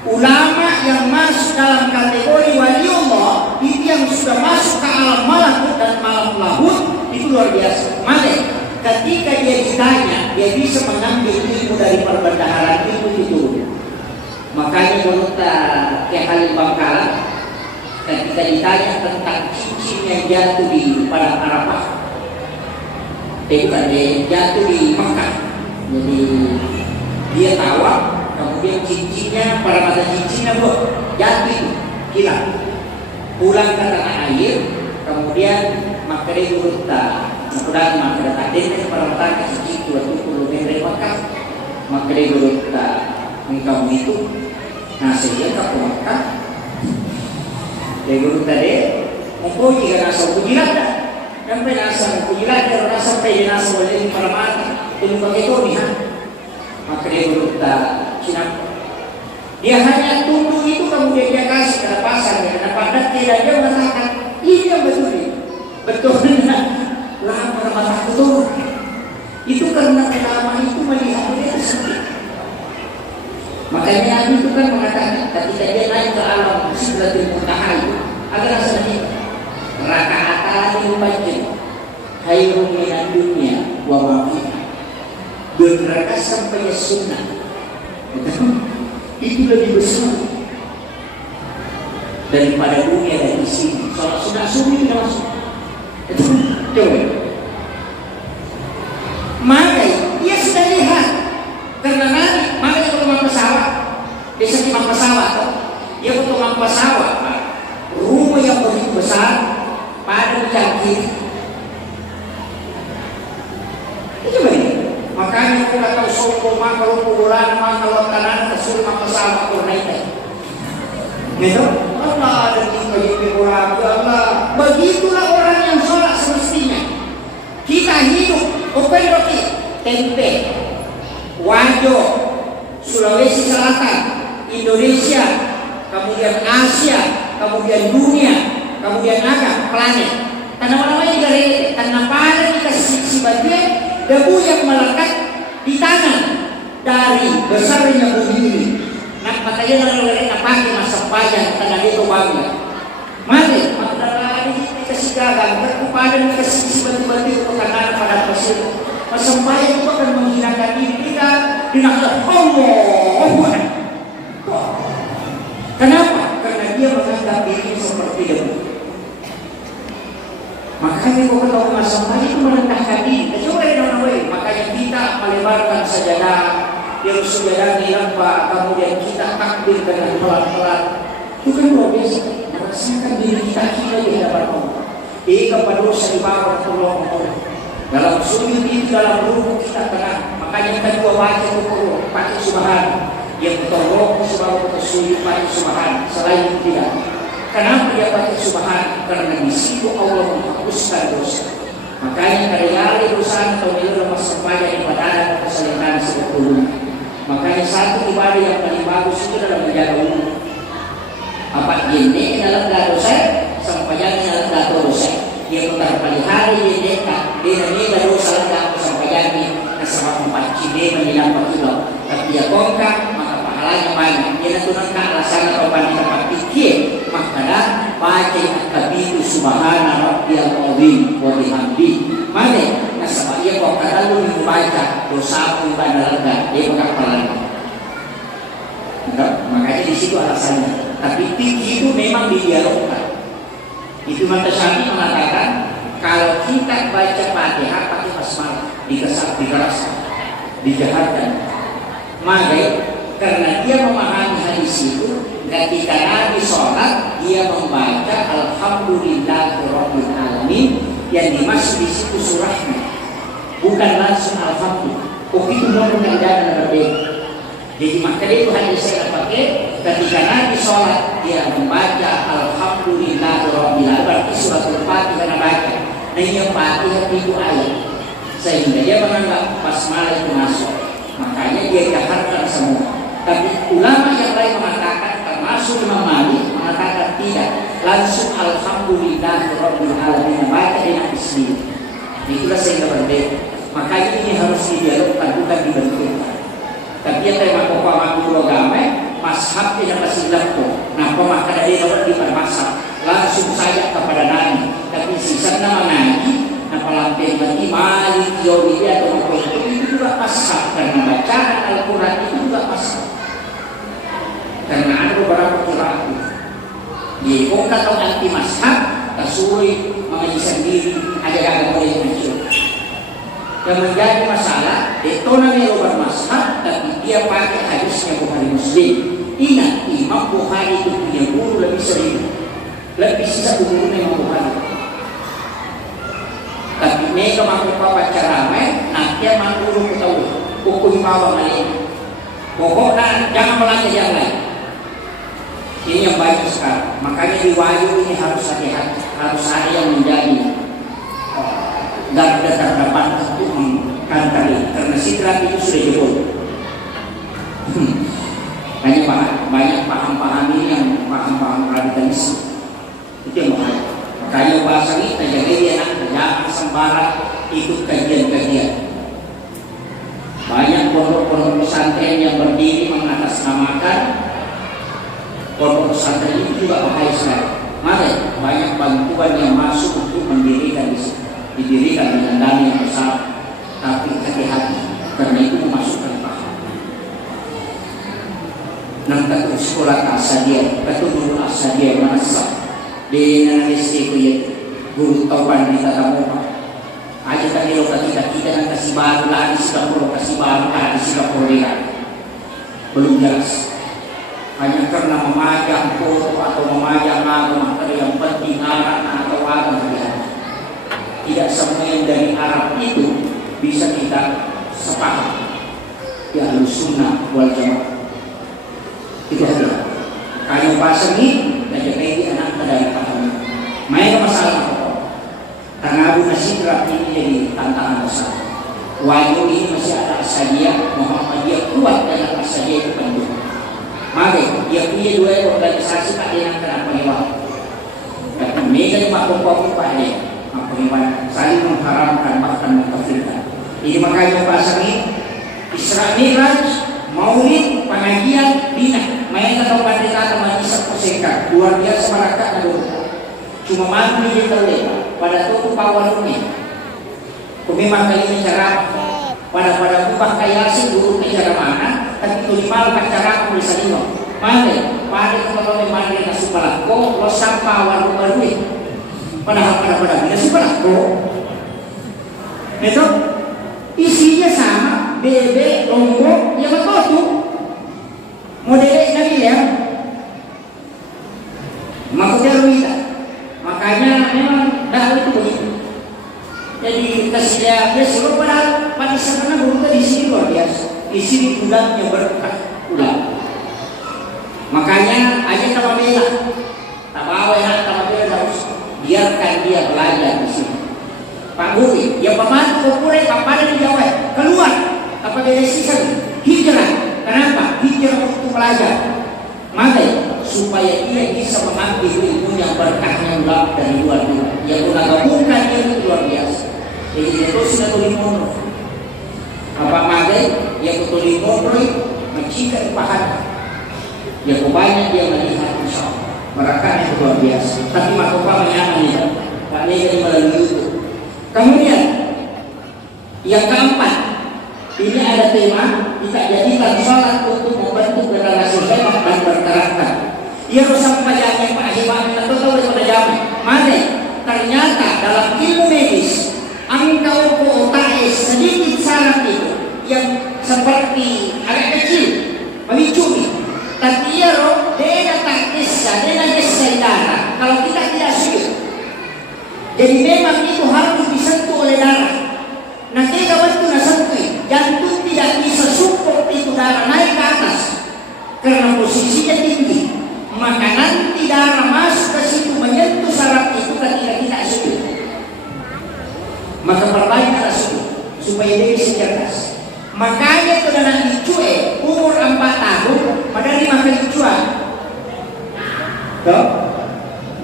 Ulama yang masuk dalam kategori wali Allah itu yang sudah masuk ke alam malakut dan malam lahut itu luar biasa. Maka ketika dia ditanya, dia bisa mengambil ilmu dari perbendaharaan itu. Makanya menurut Kiai Halil Bangkalan, ketika ditanya tentang cincin yang jatuh di padang Arafah, itu kan dia jatuh di Mekah, jadi dia tawaf, kemudian cincinnya pada mata cincinnya jatuh itu hilang, pulang ke tanah air, kemudian maka dia berkata, kemudian maka dia pada mata cincin 20 meter Mekah, maka dia berkata, kamu itu nasinya ke Mekah. Dia guru tadi, mungkin jika nasa pujilat dah, sampai nasa pujilat dia orang sampai nasa boleh para mata, itu pakai kau ni maka dia guru tak sinap. Dia hanya tunggu itu kemudian dia kasih ke pasar, karena pada tidak dia mengatakan ini yang betul lah para mata betul. Itu karena ulama itu melihat dia sendiri. Makanya Nabi itu kan mengatakan ketika dia naik ke alam Sidratul Muntaha ada rasanya rakaatan fajr khairun minad dunya wa ma fiha. Berangkat sampai sunnah itu lebih besar daripada dunia dan isi. Salat sunnah subuh tidak masuk. Itu coba. Maka dia sudah lihat karena Nabi, makanya kalau pesawat, bisa timang pesawat, dia kalau pesawat, rumah yang begitu besar, pada canggih, itu begini. Makanya kita tahu soko, kalau kuburan, kalau kanan, kesul, pesawat bernaik. Gitu? Allah ada tinggal di orang, Allah. Begitulah orang yang sholat semestinya. Kita hidup, bukan roti, tempe. Wajo, Sulawesi Selatan, Indonesia, kemudian Asia, kemudian dunia, kemudian planet. Tanah-tanah juga relate. Tanah pada dikasih bagian debu yang melekat di tanah dari besarnya bumi ini. Nah, makanya lalu pakai masa panjang tanah itu bangga. Mati, maka dikasih gagang, kepada dikasih batu-batu tekanan pada pasir. Persempaya itu akan menghinakan diri kita dengan Allah. Kenapa? Karena dia menganggap diri seperti debu. Makanya kalau tahu persempaya itu merendahkan diri. Kecuali dengan Allah. Makanya kita melebarkan sajadah, yang sajadah dilampak, kemudian kita takbir dengan pelan-pelan. Itu kan luar biasa. Merasakan diri kita di hadapan Allah. Kepada dosa di bawah Allah. Dalam sujud itu dalam ruku kita tenang. Makanya kedua baca ruku pakai subhan. Yang bertolong sebab sujud pakai subhan. Selain itu tidak. Kenapa dia pakai subhan? Karena di situ Allah menghapuskan dosa. Makanya karya dosa atau nilai lemas sepanjang ibadah dan keselingan sebetulnya. Makanya satu ibadah yang paling bagus itu adalah menjaga umur. Apa ini dalam dosa? Sampai dalam dosa. Dia putar pada hari ini dia dosa lagi sampai jadi ini menilai pakilau. Tapi dia kongkang, maka pahalanya banyak. Dia tunang ke alasan atau panita pikir, maka baca kabiru subhana rabbiyal azim wa bihamdi. Mana nasabah dia kok kata lu membaca dosa pun pada lega, dia bakal pahalanya. Makanya di situ alasannya. Tapi fikih itu memang didialogkan. Itu Imam Syafi'i mengatakan kalau kita baca Fatihah pakai basmalah, dikeras, dijaharkan. Maka karena dia memahami hadis itu, ketika Nabi sholat dia membaca Alhamdulillahirabbil alamin yang dimaksud di situ surahnya, bukan langsung Alhamdulillah. Itu bukan dan berbeda. Jadi maka itu hadis saya pakai ketika Nabi sholat dia membaca Alhamdulillahirabbil alamin, berarti suratul Fatihah baca. Nah yang Fatihah itu ayat, sehingga dia menganggap basmalah itu masuk. Makanya dia jaharkan semua. Tapi ulama yang lain mengatakan, termasuk Imam Malik mengatakan tidak, langsung Alhamdulillahirabbil alamin baca dengan bismillah. Itulah sehingga berbeda. Makanya ini harus didialogkan, bukan dibenturkan. Tapi yang tema pokok guru agama, mashab tidak masih laku. Nah, pemakan dia dapat dipermasak langsung saja kepada Nabi. Tapi sisa nama Nabi, nama lantai nanti Malik, Yogi atau apa itu juga mashab karena bacaan Al-Quran itu juga mashab. Karena ada beberapa Quran. Dia kok kata anti mashab, kasuri mengaji sendiri, ada yang boleh muncul. Yang menjadi masalah itu namanya obat mashab, tapi dia pakai hadisnya Bukhari Muslim. Ingat, Imam Bukhari itu punya guru lebih sering, lebih sisa gurunya Imam Bukhari. Tapi mereka mampu baca ramai, nanti mampu guru tahu hukum bawah malin. Pokoknya jangan belajar yang lain. Ini yang baik sekarang. Makanya di wahyu ini harus hati-hati, harus ada yang menjadi garda terdepan untuk mengkantar ini, karena sidrat itu sudah jebol. Banyak paham-paham ini yang paham-paham radikalisme itu yang bahaya. Makanya bahasa ini terjaga dia jangan sembarang ikut kajian-kajian. Banyak pondok-pondok pesantren yang berdiri mengatasnamakan pondok pesantren itu juga bahaya sekali. Maka banyak bantuan yang masuk untuk mendirikan di situ. Didirikan dengan dana yang besar, tapi hati-hati karena itu memasukkan paham. Nanti ke sekolah Asadiyah, kata guru Asadiyah mana sah di Indonesia itu ya guru taupan di tata muka. Aja tadi lo kita yang kasih baru lah di Singapura, kasih baru lah di Singapura dia belum jelas. Hanya karena memajang foto atau memajang materi yang penting atau apa saja. Tidak semua yang dari Arab itu bisa kita sepaham. Ya Ahlussunnah wal Jamaah. Itu adalah kayu pasang ini dan jadi anak dari paham. Mainkan masalah pokok. Karena Abu Nasir ini jadi tantangan besar. Wahyu ini masih ada Asadiyah, Muhammadiyah kuat dan Asadiyah itu penduduk. Maka dia punya dua organisasi tak yang kenapa lewat. Dan mereka cuma pokok Pak dia. Bagaimana saling mengharamkan bahkan mengkafirkan. Ini makanya bahasa ini Isra Mi'raj, Maulid, pengajian, bina. Mereka tahu pendeta atau majlis persingkat luar biasa masyarakat dulu. Cuma mampu dia terlewat pada tutup awal ini. Memang kali bicara pada ubah kaya sih dulu bicara mana, tapi tulimal bicara aku bisa lima. Mana? Pada kalau memang dia kasih pelakon, lo sampah warung baru ini. Padahal tidak sebelah kok. Itu isinya sama, bebek, lombok, ya betul tuh. Modelnya lagi ya. Maksudnya kita. Makanya memang dakwah itu begitu. Jadi kasih dia suruh padahal pada sana guru di sini luar biasa. Di sini bulannya berkah ulang. Makanya aja sama bela. Tak bawa ya, tak bela harus. Biarkan dia belajar di sini. Pak Guru, yang pembantu Kupure, Papada di Jawa, keluar. Apa dari season? Hijrah. Kenapa? Hijrah untuk belajar. Maka supaya dia bisa mengambil ilmu yang berkahnya dari luar dunia. Yang menggabungkan ilmu luar biasa. Jadi itu sudah tulis mono. Apa maka dia kutuli modroy, mencikan pahala. Ya banyak dia melihat insya Allah. Mereka itu luar biasa. Tapi maka menyaman ya. Pak Nega melalui itu. Kemudian yang keempat, ini ada tema kita jadikan sholat untuk membentuk relasi hebat dan berkarakter. Ia sampai yang Pak Hebat atau tahu pada zaman. Mari ternyata dalam ilmu medis engkau otak sedikit syarat itu yang seperti agak kecil memicu. Tapi ia roh dia datang kisah, dia kisah darah. Kalau kita tidak sujud, jadi memang itu harus disentuh oleh darah. Nah kita waktu nasentuh, jantung tidak bisa support itu darah naik ke atas karena posisinya tinggi. Maka nanti darah masuk ke situ menyentuh saraf itu ketika tidak sujud. Maka perbaikanlah sujud supaya dia bisa cerdas. Makanya itu anak dicuek umur 4 tahun pada 5 kali cuan.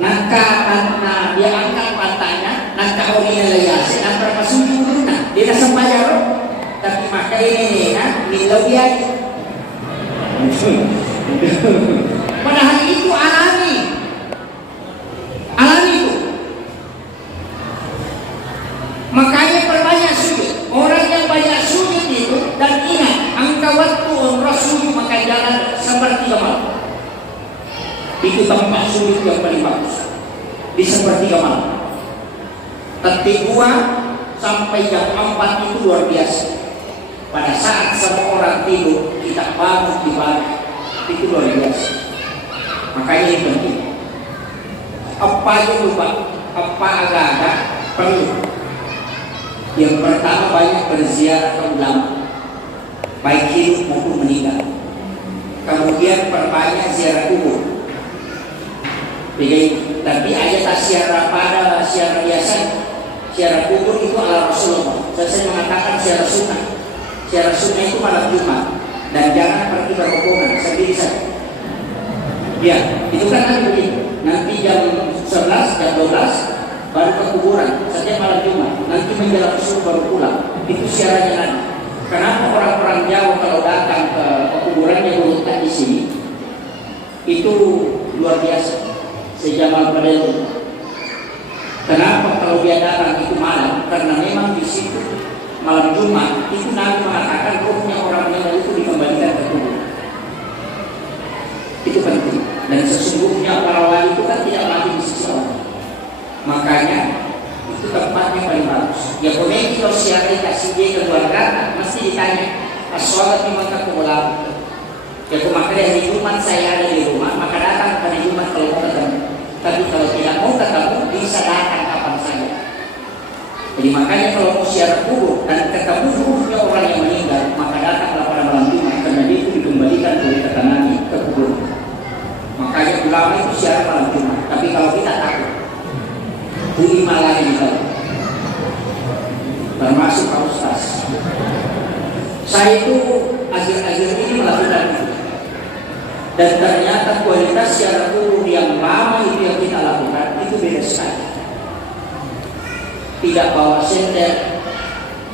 Nangka karena dia angkat patanya, nangka original yasi, nangka pasujud dulu dia dah sembayar. Tapi maka ini milau dia. Padahal itu alami itu. Makanya perbanyak sujud. Orang yang banyak sujud itu dan ingat angka waktu umrah sujud maka jalan seperti malam. Itu tempat sujud yang paling bagus di sepertiga malam. Tertik 2 sampai jam 4 itu luar biasa. Pada saat semua orang tidur kita bangun di pagi itu luar biasa. Makanya ini penting. Apa aja lupa, apa agak-agak perlu. Yang pertama banyak berziarah ke ulama, baik hidup maupun meninggal. Kemudian perbanyak ziarah kubur. Tapi ayat ziarah pada ziarah biasa, ziarah kubur itu ala Rasulullah. Saya mengatakan ziarah sunnah. Ziarah sunnah itu malam Jumat dan jangan pergi berhubungan sendiri saja. Ya, itu kan nanti begitu. Nanti jam 11, jam 12 baru ke kuburan setiap malam Jumat. Nanti menjelang subuh baru pulang. Itu siarannya nanti. Kenapa orang-orang Jawa kalau datang ke kuburannya berhutang di sini itu luar biasa. Sejamal pada itu. Kenapa kalau dia datang itu malam? Karena memang di situ malam Jumat itu Nabi mengatakan rohnya orang meninggal itu dikembalikan ke kubur. Itu penting. Dan sesungguhnya para wali itu kan tidak mati di sisi Allah. Makanya itu tempatnya paling bagus. Ya boleh kalau siapa kasih dia ke keluarga mesti ditanya as-sholat di maka kumulab. Ya maka hari Jumat saya ada di rumah maka datang hari Jumat kalau mau ketemu. Tapi kalau tidak mau ketemu bisa datang kapan saja. Jadi makanya kalau mau siaran kubur dan ketemu ruhnya orang yang meninggal maka datanglah pada malam Jumat karena dia itu dikembalikan oleh ketanani ke kubur. Makanya ulama itu siaran malam Jumat. Tapi kalau kita takut bui malah ini termasuk Pak Ustaz. Saya itu akhir-akhir ini melakukan itu. Dan ternyata kualitas siaran kubur yang lama itu yang kita lakukan itu beda sekali. Tidak bawa senter,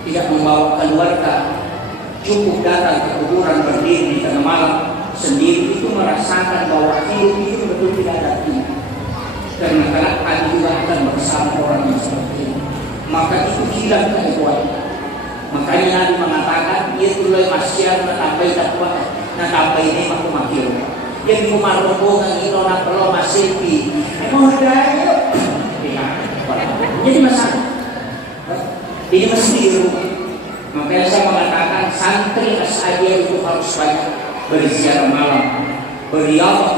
tidak membawa keluarga, cukup datang ke kuburan berdiri di tengah malam sendiri itu merasakan bahwa hidup itu betul tidak ada artinya. Karena kami juga akan bersama orang yang seperti ini. Maka itu hilang kehidupan. Makanya Nabi mengatakan, ia tulai masyarakat natampai takwa, natampai ini aku makil. Yang kumarungan itu nak perlu masih di, mau daya, jadi masalah. Ini mesti di rumah. Makanya saya mengatakan santri as'adiyah itu harus banyak berziarah malam, beriawat,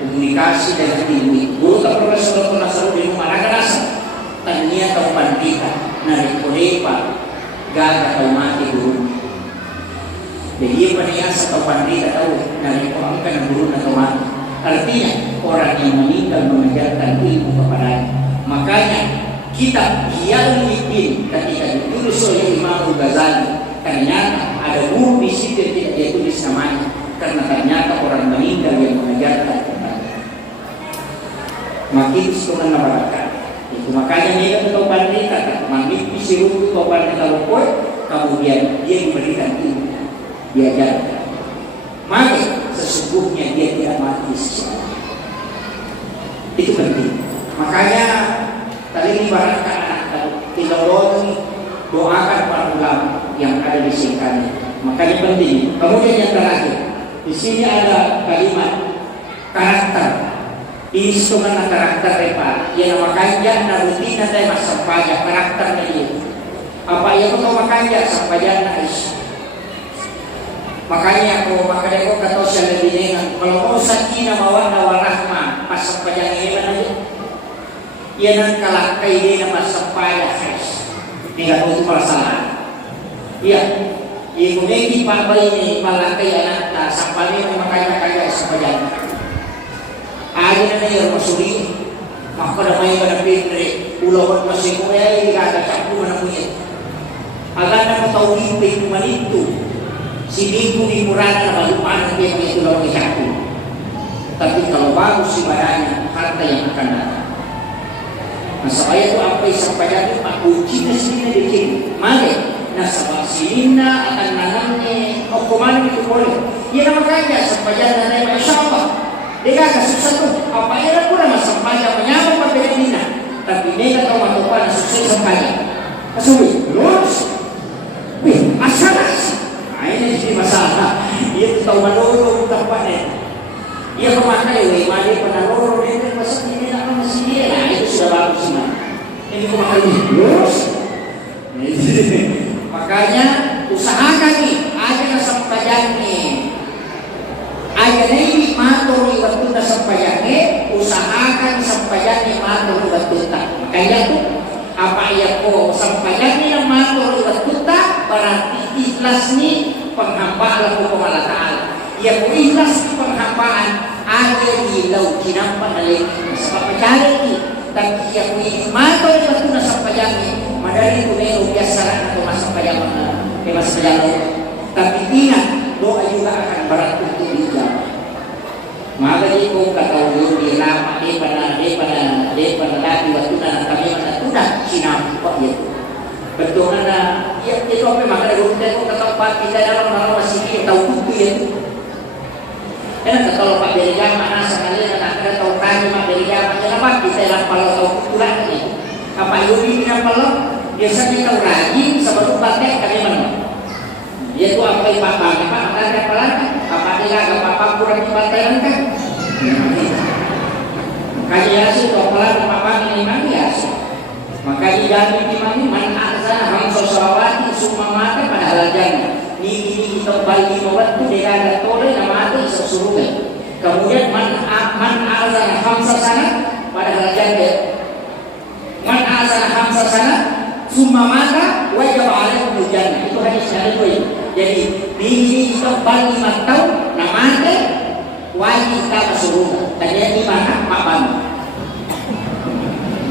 komunikasi dengan ibu. Guru tak pernah selalu nasaru di rumah anak rasa. Tanya atau pandita, narik kolepa, gagah atau mati guru. Jadi dia peniasa atau pandita tahu narik kolepa guru atau mati. Artinya orang yang meninggal mengajarkan ilmu kepadanya. Makanya kitab Hiyal-Ulumuddin ketika ditulis oleh Imam Ghazali ternyata ada guru di situ yang tidak dia tulis namanya karena ternyata orang meninggal yang mengajarkan kepadanya. Makin suka nabarkan. Itu makanya dia tahu pandita kan, makin disuruh tahu pandita rukun, kemudian dia memberikan ilmu. diajarkan. Maka sesungguhnya dia tidak mati secara. Itu penting. Makanya tadi ibaratkan anak kita doakan para ulama yang ada di singkatnya. Makanya penting. Kemudian yang terakhir, di sini ada kalimat karakter. Instrumen karakter repa. Ia makanya na rutina tayo masampaya karakter na dia. Apa ia ko makanya sampayan na is. Makanya ako makanya ko kato siya nabiningan. Kalau mo sa kinamawan na warahma pasampayan na dia. Yan ang kalakay din na masampaya guys. Tinggal mo ito para salah. Iya. Ikumeki pabay ni palakay anak na sampalin mo makanya kaya sampayan. Ayo na niya masuri. Maka na may manapitri. Ulawan masih ko ay ikakacak mo na mo yan. Agad na mo tawipin mo manito. Sinigo ni murana na malumaan na dia tulong ni satu. Tapi kalau bagus si badannya harta yang akan datang. Nasa kaya itu apa sampayan Pak kunci na sini di sini. Mari nasa baksilina akan nanamnya o kumano itu boleh. Ia makanya sampayan na tayo masyaallah. Dia kasusah tu apa era pun sampayan menyambung pembedina. Tapi dia tahu matupan sukses sampayan. Kasui lurus. Wih, asalas. Ini jadi masalah. Dia tahu manoro tempatnya. Dia memakai mari penaloro dia pasal ini nak masih dia. Nah, itu sudah bagus semua. Ini memakai lurus. Makanya usahakan nih ada sampayan nih. Ada nih matur waktu na sampayan usahakan sampayan nih matur waktu tak. Kaya tu apa ya ko sampayan nih matur waktu tak berarti ikhlas nih penghambaan Allah Allah Ta'ala. Ya ko ikhlas penghambaan ada di laut kinampan alih sebab mencari ini. Tapi ya ko matur waktu na sampayan nih madari ko na biasa atau sampayan tapi ingat doa juga akan berat untuk dijawab. Maka di ko kataulun di lama di pada lagi waktu na kami menatuna sinampak itu. Betul na ya itu apa maka dari kita ko katapat kita dalam malam masih tahu itu ya. Karena kalau Pak dari jamaah sekali nak ada tahu tadi Pak dari jamaah kenapa kita dalam kalau tahu pulang ini. Apa yubi mina kalau biasa kita rajin sebelum pakai kami mana. Dia tu apa yang apa ada apa apa dia apa kurang dipatakan kan. Makanya sih kalau apa ini ya. Makanya jangan dimani mana sana hamsa salawati summa mata pada halajannya. Ini kita bagi membantu dia ada tole nama itu surga. Kemudian man azana hamsa sana pada halajannya. Man azana hamsa sana summa mata wajib alaihi jannah. Itu hadis dari gue. Jadi ini kita bagi 5 tahun namanya wajib kita masuk surga. Tanya di mana Pak Bang?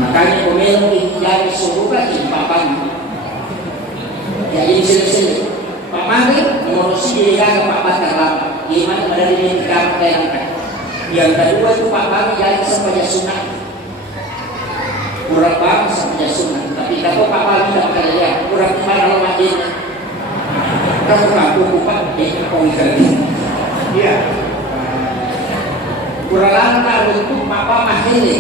Makanya pemilu dari surga di Pak Bang. Ya ini sini. Pak Bang mengurusi diri ke Pak Bang terlambat. Gimana ada di kamar kayak yang kedua itu Pak Bang jadi sampai sunnah. Kurang banget sampai sunnah. Tapi kalau Pak Bang tidak kerja kurang mana Ramadan. Kamu mampu Pak kongsi. Iya. Kurang lantar untuk Papa masih ini.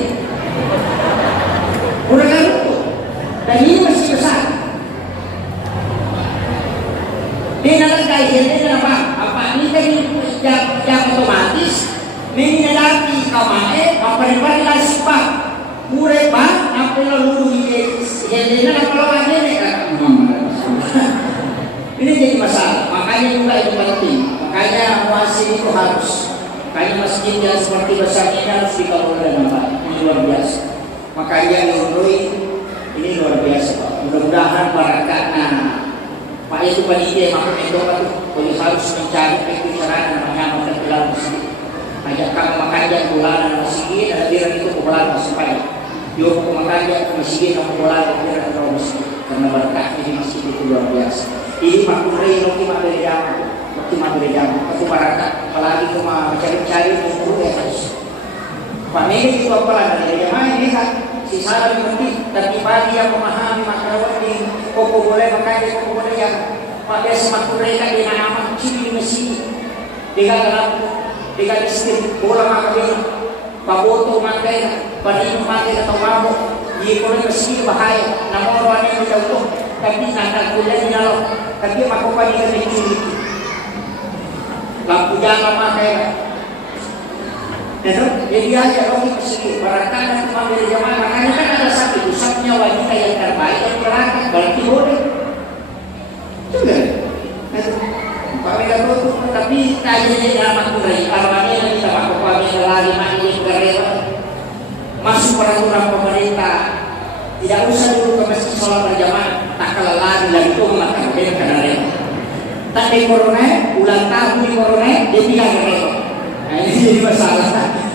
Kurang lantar. Dan ini masih besar. Dia nak kajian dia apa? Apa ini kan jam otomatis. Ini nanti kamae apa yang lagi Pak. Murah Pak. Apa yang lalu ini nak kalau ada ni kan. Ini jadi masalah, makanya juga itu penting. Makanya muazzin itu harus. Makanya masjid yang seperti besarnya harus dikawal dengan baik. Ini luar biasa. Makanya ini luar biasa Pak. Mudah-mudahan barakatnya Pak itu panitia makanya itu harus mencari cara mengamalkan dalam masjid. Ajak kamu makanya bulan masjid dan biar itu bulan supaya yo makanya masjid kamu bulan biar dalam masjid karena barakah di masjid itu luar biasa. Ini makulai roki materi jam, aku parakat, apalagi cuma mencari-cari umur ya harus. Pak ini itu apa dari jamaah ini kan, si salah lebih penting. Tapi bagi yang memahami makna ini, kok boleh makanya kok boleh yang pakai semak mereka di nama ciri mesin tiga istri bola makan paboto makan panino makan atau mabuk di kolom mesin bahaya nama orang yang menjauh tapi nakal kuda di dalam tapi makupan di kecil lampu jalan makan jadi aja rohi mesin barangkali cuma dari zaman makanya kan ada satu usapnya wanita yang terbaik yang berangkat berarti boleh juga tapi tadi dia dalam aturan arwahnya yang kita pakai lari mandi berlewat masuk peraturan pemerintah tidak usah dulu ke masjid sholat berjamaah tak kalah lari lagi itu makan dia kena rela tak di corona ulang tahun di corona dia tidak rela nah ini jadi masalah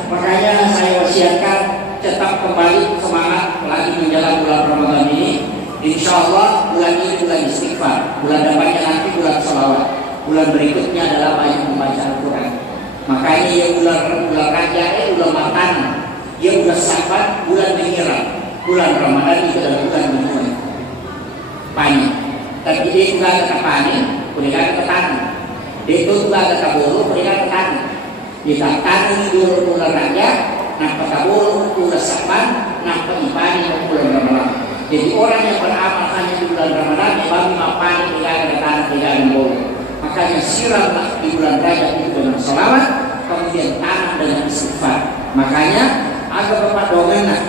makanya saya wasiatkan tetap kembali semangat lagi menjelang bulan Ramadan ini insyaallah bulan ini bulan istighfar bulan depannya nanti bulan sholawat bulan berikutnya adalah banyak membaca Al-Quran makanya ya bulan raja bulan makanan ya bulan sahabat bulan mengira bulan Ramadan itu adalah bulan menuai banyak tapi dia juga ada panen mereka ada petani dia itu juga ada kabulu mereka ada petani kita tanam dulu bulan raja nampak kabulu bulan sahabat nampak ibadah bulan Ramadan jadi orang yang beramal hanya di bulan Ramadan ya bagi mapan mereka ada tanah mereka ada bolu makanya siramlah di bulan Rajab itu dengan sholawat kemudian tanam dengan istighfar makanya ada bapak dongenah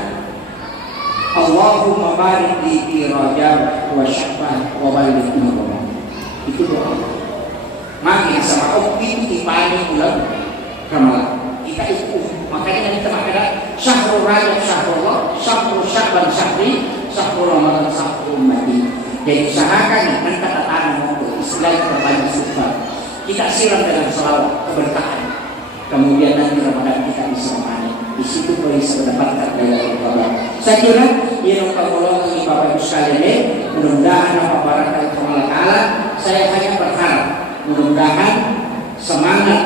Allahumma barik li fi Rajab wa Sya'ban wa barik li itu doa makin sama opini ibadah bulan Ramadan kita itu makanya kita makanya syahrul Rajab syahrullah syahrul Sya'ban syahri syahrul Ramadan syahrul ummati jadi usahakan dan kata tanam selain berbanyak istighfar kita siram dengan selawat keberkahan kemudian nanti Ramadan kita bisa panen di situ kita bisa mendapatkan Lailatul Qadar saya kira yang Allah bagi Bapak Ibu sekalian mudah-mudahan apa barakatuh taala saya hanya berharap mudah-mudahan semangat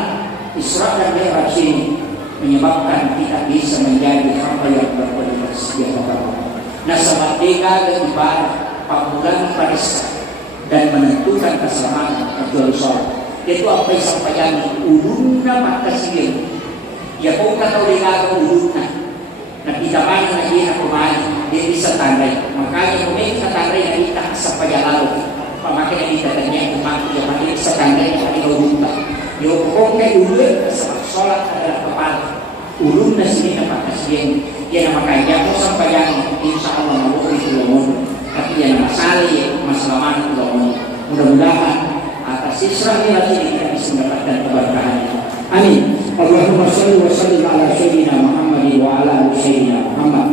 Isra dan Mi'raj ini menyebabkan kita bisa menjadi hamba yang berkualitas di hadapan Allah nasabah deka dan ibadah pamulan parisah dan menentukan keselamatan kecuali sholat itu apa yang sampaikan ulunna maka sihir ya kau kata oleh kata ulunna nah tidak mana lagi nak kembali dia bisa tandai makanya kita tandai yang kita sampai lalu makanya kita tanya kemana yang mana bisa tandai yang ada ulunna ya kau kayak ulun sholat adalah kepala ulunna sini maka sihir dia namakan ya kau sampai yang insya Allah mau itu lomun tapi yang masalah masalah mana lomun mudah-mudahan atas Isra Mi'raj ini kita bisa mendapatkan keberkahan. Amin. Allahumma shalli wa sallim ala sayyidina Muhammad wa ala ali sayyidina Muhammad.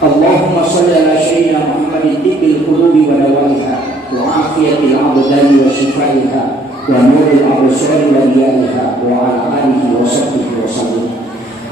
Allahumma shalli ala sayyidina Muhammad tibbil qulubi wa dawaiha wa afiyatil abdani wa shifaiha wa nuril absari wa diyaiha wa ala alihi wa sahbihi wa sallim.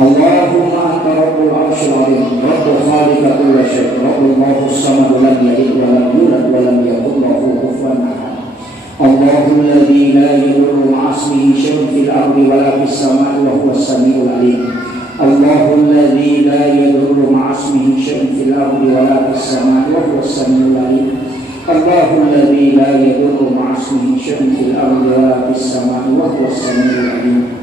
Allahumma anta rabbul arsyil azim rabbul khaliqa kulli syai' rabbul samad lam yalid wa lam yulad wa lam yakul lahu kufuwan ahad Allahul ladzi la yadurru ma'asmihi syai'un fil ardi wa la fis samaa'i wa huwas samiul 'alim Allahul ladzi la yadurru ma'asmihi syai'un fil ardi wa la fis samaa'i wa huwas samiul 'alim Allahul ladzi la yadurru ma'asmihi syai'un fil ardi wa la fis samaa'i wa huwas samiul 'alim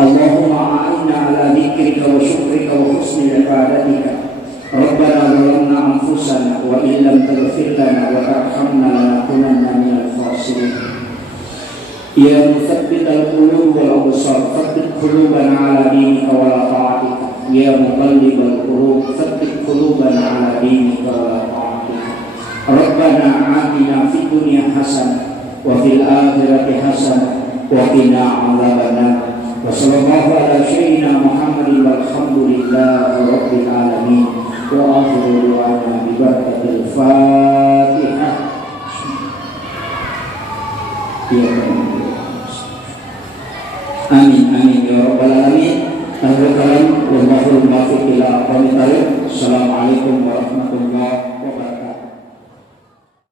Allahumma a'inna ala dzikrika wa syukrika wa husni ibadatika Rabbana zalamna anfusana wa in lam taghfir lana wa tarhamna lanakunanna minal khasirin Ya muthabbital qulub wal absar thabbit qulubana ala dinika wa la ta'atika Ya muqallibal qulub thabbit qulubana ala dinika wa la ta'atika Rabbana atina fid dunya hasanah wa fil akhirati hasanah wa qina 'adzabannar wa sallallahu ala sayyidina Muhammadin walhamdulillahi rabbil alamin wa akhiru da'wana bi barakatil Fatihah. Amin amin ya rabbal alamin. Assalamualaikum warahmatullahi wabarakatuh.